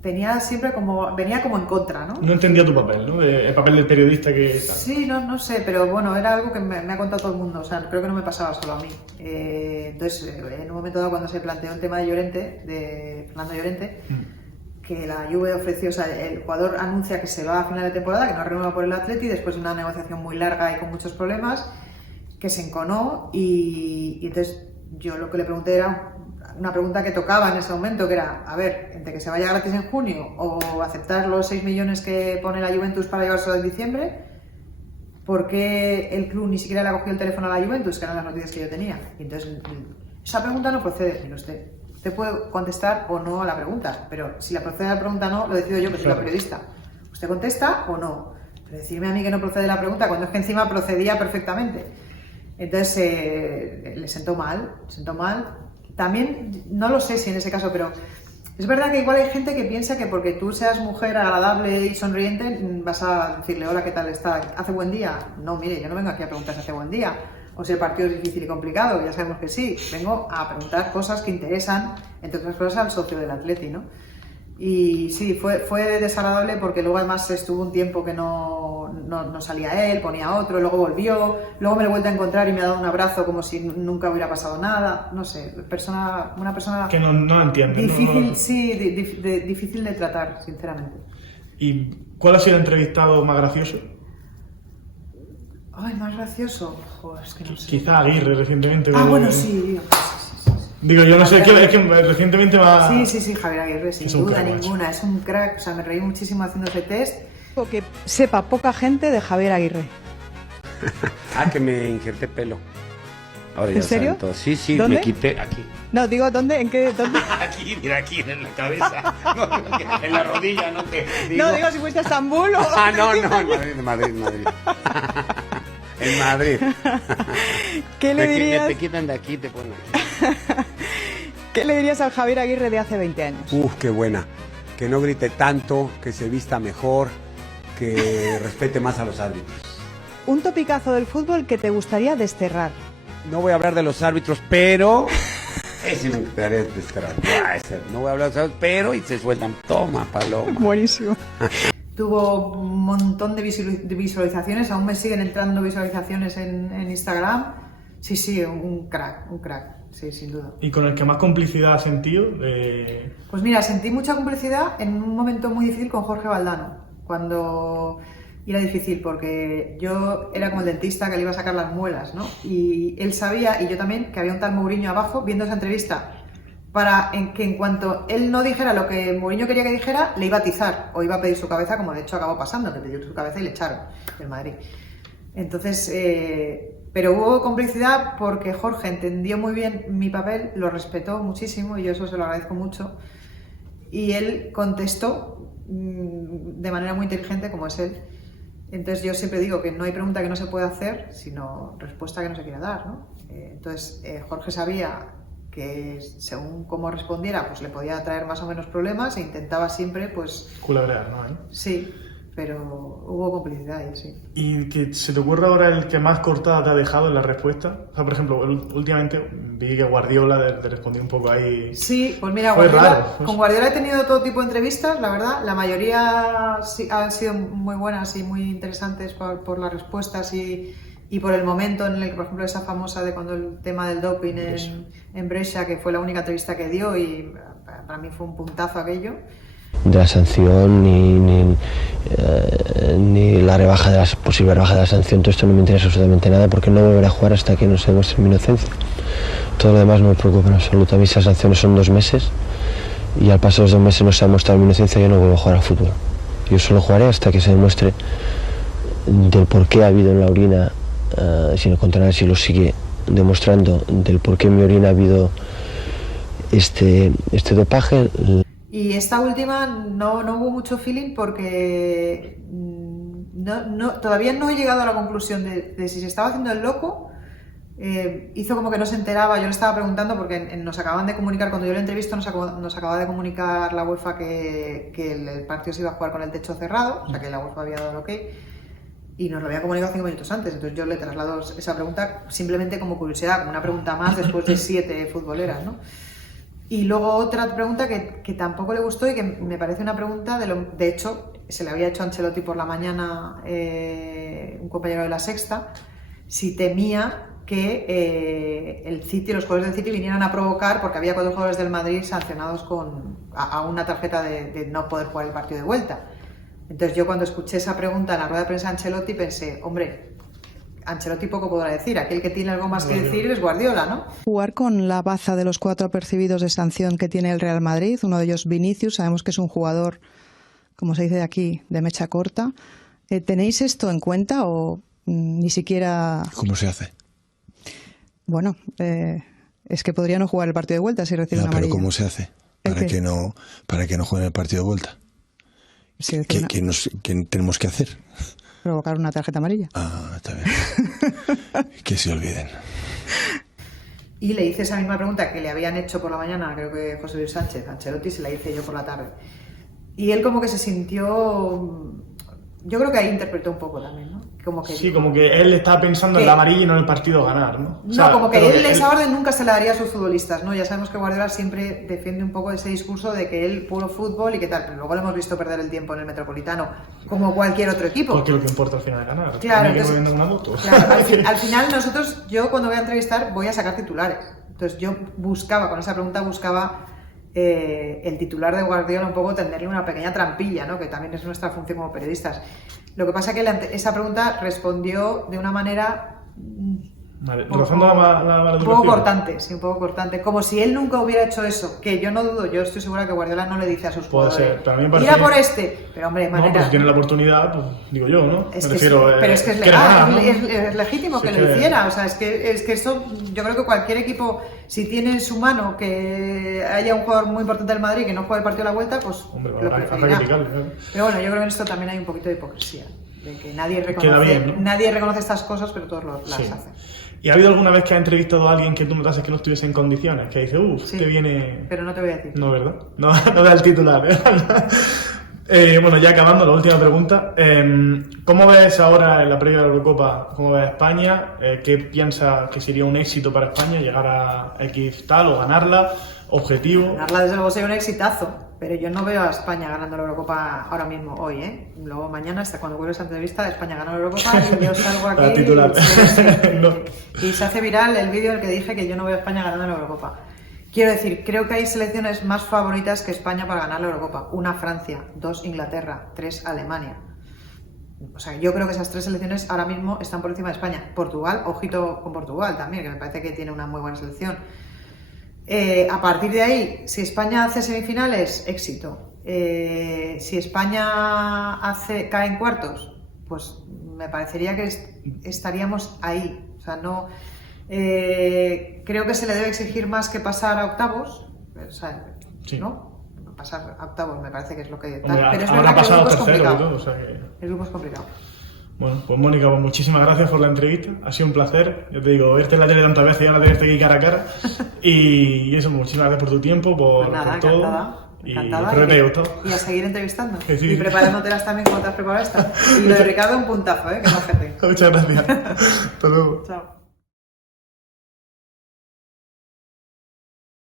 venía como en contra, ¿no? No entendía tu papel, ¿no? El papel del periodista que... Sí, no sé, pero bueno, era algo que me ha contado todo el mundo. O sea, creo que no me pasaba solo a mí. Entonces, en un momento dado, cuando se planteó el tema de Llorente, de Fernando Llorente, que la Juve ofreció, o sea, el jugador anuncia que se va a final de temporada, que no renueva por el Atleti, después de una negociación muy larga y con muchos problemas, que se enconó y entonces yo lo que le pregunté era una pregunta que tocaba en ese momento, que era, a ver, entre que se vaya gratis en junio o aceptar los 6 millones que pone la Juventus para llevárselo en diciembre, ¿por qué el club ni siquiera le ha cogido el teléfono a la Juventus, que eran las noticias que yo tenía? Y entonces, esa pregunta no procede, mire usted puede contestar o no a la pregunta, pero si la procede la pregunta no, lo decido yo, que soy la periodista. ¿Usted contesta o no? Pero decirme a mí que no procede la pregunta, cuando es que encima procedía perfectamente. Entonces, le sentó mal. También, no lo sé si en ese caso, pero es verdad que igual hay gente que piensa que porque tú seas mujer agradable y sonriente, vas a decirle, hola, ¿qué tal está? ¿Hace buen día? No, mire, yo no vengo aquí a preguntar si hace buen día. O si el partido es difícil y complicado, ya sabemos que sí. Vengo a preguntar cosas que interesan, entre otras cosas, al socio del Atleti, ¿no? Y sí, fue desagradable porque luego además estuvo un tiempo que no salía él, ponía otro, luego volvió, luego me lo he vuelto a encontrar y me ha dado un abrazo como si nunca hubiera pasado nada. No sé, una persona que no entiende. Difícil, sí, difícil de tratar, sinceramente. ¿Y cuál ha sido el entrevistado más gracioso? Ay, más gracioso. Joder, es que no sé. Quizá Aguirre recientemente. Bueno, sí. Digo, yo no sé, es que recientemente va... Sí, Javier Aguirre, sin duda ninguna. Es un crack, o sea, me reí muchísimo haciendo ese test. Que sepa poca gente de Javier Aguirre. Que me injerté pelo. Ahora ya ¿En serio? Sí, ¿Dónde? me quité aquí. No, digo, ¿dónde? ¿En qué? ¿Dónde? Aquí, mira, aquí en la cabeza. No, en la rodilla, no te digo. No, digo si fuiste a Estambul o... No, en Madrid. En Madrid. ¿Qué le dirías? Te quitan de aquí, te ponen aquí. ¿Qué le dirías al Javier Aguirre de hace 20 años? Qué buena. Que no grite tanto, que se vista mejor, que respete más a los árbitros. Un topicazo del fútbol que te gustaría desterrar. No voy a hablar de los árbitros, pero... Ese me gustaría desterrar. No voy a hablar de los árbitros, pero... Y se sueltan. Toma, paloma. Buenísimo. Tuvo un montón de visualizaciones, aún me siguen entrando visualizaciones en Instagram. Sí, un crack, sí, sin duda. ¿Y con el que más complicidad has sentido? Pues mira, sentí mucha complicidad en un momento muy difícil con Jorge Valdano, y era difícil porque yo era como el dentista que le iba a sacar las muelas, ¿no? Y él sabía, y yo también, que había un tal Mourinho abajo viendo esa entrevista, que en cuanto él no dijera lo que Mourinho quería que dijera, le iba a atizar o iba a pedir su cabeza, como de hecho acabó pasando, que pidió su cabeza y le echaron del Madrid. Entonces, pero hubo complicidad porque Jorge entendió muy bien mi papel, lo respetó muchísimo y yo eso se lo agradezco mucho. Y él contestó de manera muy inteligente, como es él. Entonces yo siempre digo que no hay pregunta que no se pueda hacer, sino respuesta que no se quiera dar, ¿no? Entonces Jorge sabía que según cómo respondiera, pues le podía traer más o menos problemas e intentaba siempre, pues... culebrear, ¿no? Sí, pero hubo complicidad ahí, sí. ¿Y que se te ocurre ahora el que más cortada te ha dejado en la respuesta? O sea, por ejemplo, últimamente vi que Guardiola te respondió un poco ahí... Sí, pues mira, con Guardiola he tenido todo tipo de entrevistas, la verdad. La mayoría han sido muy buenas y muy interesantes por las respuestas y por el momento en el que, por ejemplo, esa famosa de cuando el tema del doping en Brescia, que fue la única entrevista que dio y para mí fue un puntazo aquello. De la sanción ni la posible rebaja de la sanción, todo esto no me interesa absolutamente nada porque no volveré a jugar hasta que no se demuestre mi inocencia. Todo lo demás no me preocupa en absoluto. A mí esas sanciones son 2 meses y al paso de los 2 meses no se ha demostrado mi inocencia, yo no vuelvo a jugar al fútbol. Yo solo jugaré hasta que se demuestre del por qué ha habido en la orina, si no contra si lo sigue demostrando, del por qué en mi orina ha habido este dopaje. Y esta última no hubo mucho feeling porque todavía no he llegado a la conclusión de si se estaba haciendo el loco. Hizo como que no se enteraba. Yo le estaba preguntando porque nos acaban de comunicar, cuando yo le entrevisto nos acaba de comunicar la UEFA que el partido se iba a jugar con el techo cerrado, o sea que la UEFA había dado el ok y nos lo había comunicado 5 minutos antes. Entonces yo le traslado esa pregunta simplemente como curiosidad, como una pregunta más después de 7 futboleras, ¿no? Y luego otra pregunta que tampoco le gustó y que me parece una pregunta de hecho se le había hecho a Ancelotti por la mañana, un compañero de La Sexta, si temía que el City, los jugadores del City vinieran a provocar porque había 4 jugadores del Madrid sancionados a una tarjeta de no poder jugar el partido de vuelta. Entonces yo cuando escuché esa pregunta en la rueda de prensa de Ancelotti pensé, hombre, Ancelotti poco podrá decir, aquel que tiene algo más que decir es Guardiola, ¿no? Jugar con la baza de los 4 apercibidos de sanción que tiene el Real Madrid, uno de ellos Vinicius, sabemos que es un jugador, como se dice de aquí, de mecha corta. ¿Tenéis esto en cuenta o ni siquiera...? ¿Cómo se hace? Bueno, es que podría no jugar el partido de vuelta si recibe una amarilla. ¿Pero cómo se hace? Para que no jueguen el partido de vuelta. ¿Qué tenemos que hacer? Provocar una tarjeta amarilla. Ah, está bien. Que se olviden. Y le hice esa misma pregunta que le habían hecho por la mañana, creo que José Luis Sánchez, Ancelotti, se la hice yo por la tarde. Y él como que se sintió... Yo creo que ahí interpretó un poco también, ¿no? Como que él estaba pensando en la amarilla y no en el partido ganar, ¿no? O sea, como que esa orden nunca se la daría a sus futbolistas, ¿no? Ya sabemos que Guardiola siempre defiende un poco ese discurso de que él puro fútbol y qué tal, pero luego lo hemos visto perder el tiempo en el Metropolitano, como cualquier otro equipo. Porque lo que importa al final es ganar. Claro, entonces, al final nosotros, yo cuando voy a entrevistar voy a sacar titulares. Entonces yo buscaba, con esa pregunta el titular de Guardiola, un poco tenderle una pequeña trampilla, ¿no? Que también es nuestra función como periodistas. Lo que pasa es que esa pregunta respondió de una manera rozando la un poco cortante, sí, un poco cortante, como si él nunca hubiera hecho eso, que yo no dudo, yo estoy segura que Guardiola no le dice a sus jugadores, mira por pero hombre, no, pues si tiene la oportunidad, pues digo yo, ¿no? Pero es que es legal, es legítimo que lo hiciera, o sea, es que eso, yo creo que cualquier equipo, si tiene en su mano que haya un jugador muy importante del Madrid que no juegue el partido a la vuelta, pues lo preferirá. Pero bueno, yo creo que en esto también hay un poquito de hipocresía, de que nadie reconoce estas cosas, pero todos las hacen. ¿Y ha habido alguna vez que ha entrevistado a alguien que tú notases que no estuviese en condiciones? Que dice, que viene... Pero no te voy a decir. No, ¿verdad? No da el titular, bueno, ya acabando, la última pregunta. ¿Cómo ves ahora en la previa de la Eurocopa, cómo ves a España? ¿Qué piensas que sería un éxito para España? ¿Llegar a X tal o ganarla? ¿Objetivo? Ganarla desde luego sería un exitazo, pero yo no veo a España ganando la Eurocopa ahora mismo, hoy, ¿eh? Luego mañana, hasta cuando vuelva esa entrevista, España gana la Eurocopa y yo salgo aquí y se hace viral el vídeo en el que dije que yo no veo a España ganando la Eurocopa. Quiero decir, creo que hay selecciones más favoritas que España para ganar la Eurocopa. 1 Francia, 2 Inglaterra, 3 Alemania. O sea, yo creo que esas 3 selecciones ahora mismo están por encima de España. Portugal, ojito con Portugal también, que me parece que tiene una muy buena selección. A partir de ahí, si España hace semifinales, éxito. Si España cae en cuartos, pues me parecería que estaríamos ahí. O sea, no... creo que se le debe exigir más que pasar a octavos, o sea, ¿no? Pasar a octavos me parece que es lo que... pero es verdad que el grupo es complicado. El grupo es complicado. Bueno, pues Mónica, pues muchísimas gracias por la entrevista, ha sido un placer, yo te digo, verte en la tele tantas veces y ahora tenerte aquí cara a cara, y eso, muchísimas gracias por tu tiempo, por todo. Encantada. Espero que te haya gustado. Y a seguir entrevistando. Sí. Y preparándotelas también como te has preparado esta. Y lo de Ricardo, un puntazo, que no gente. Muchas gracias. Hasta luego. Chao.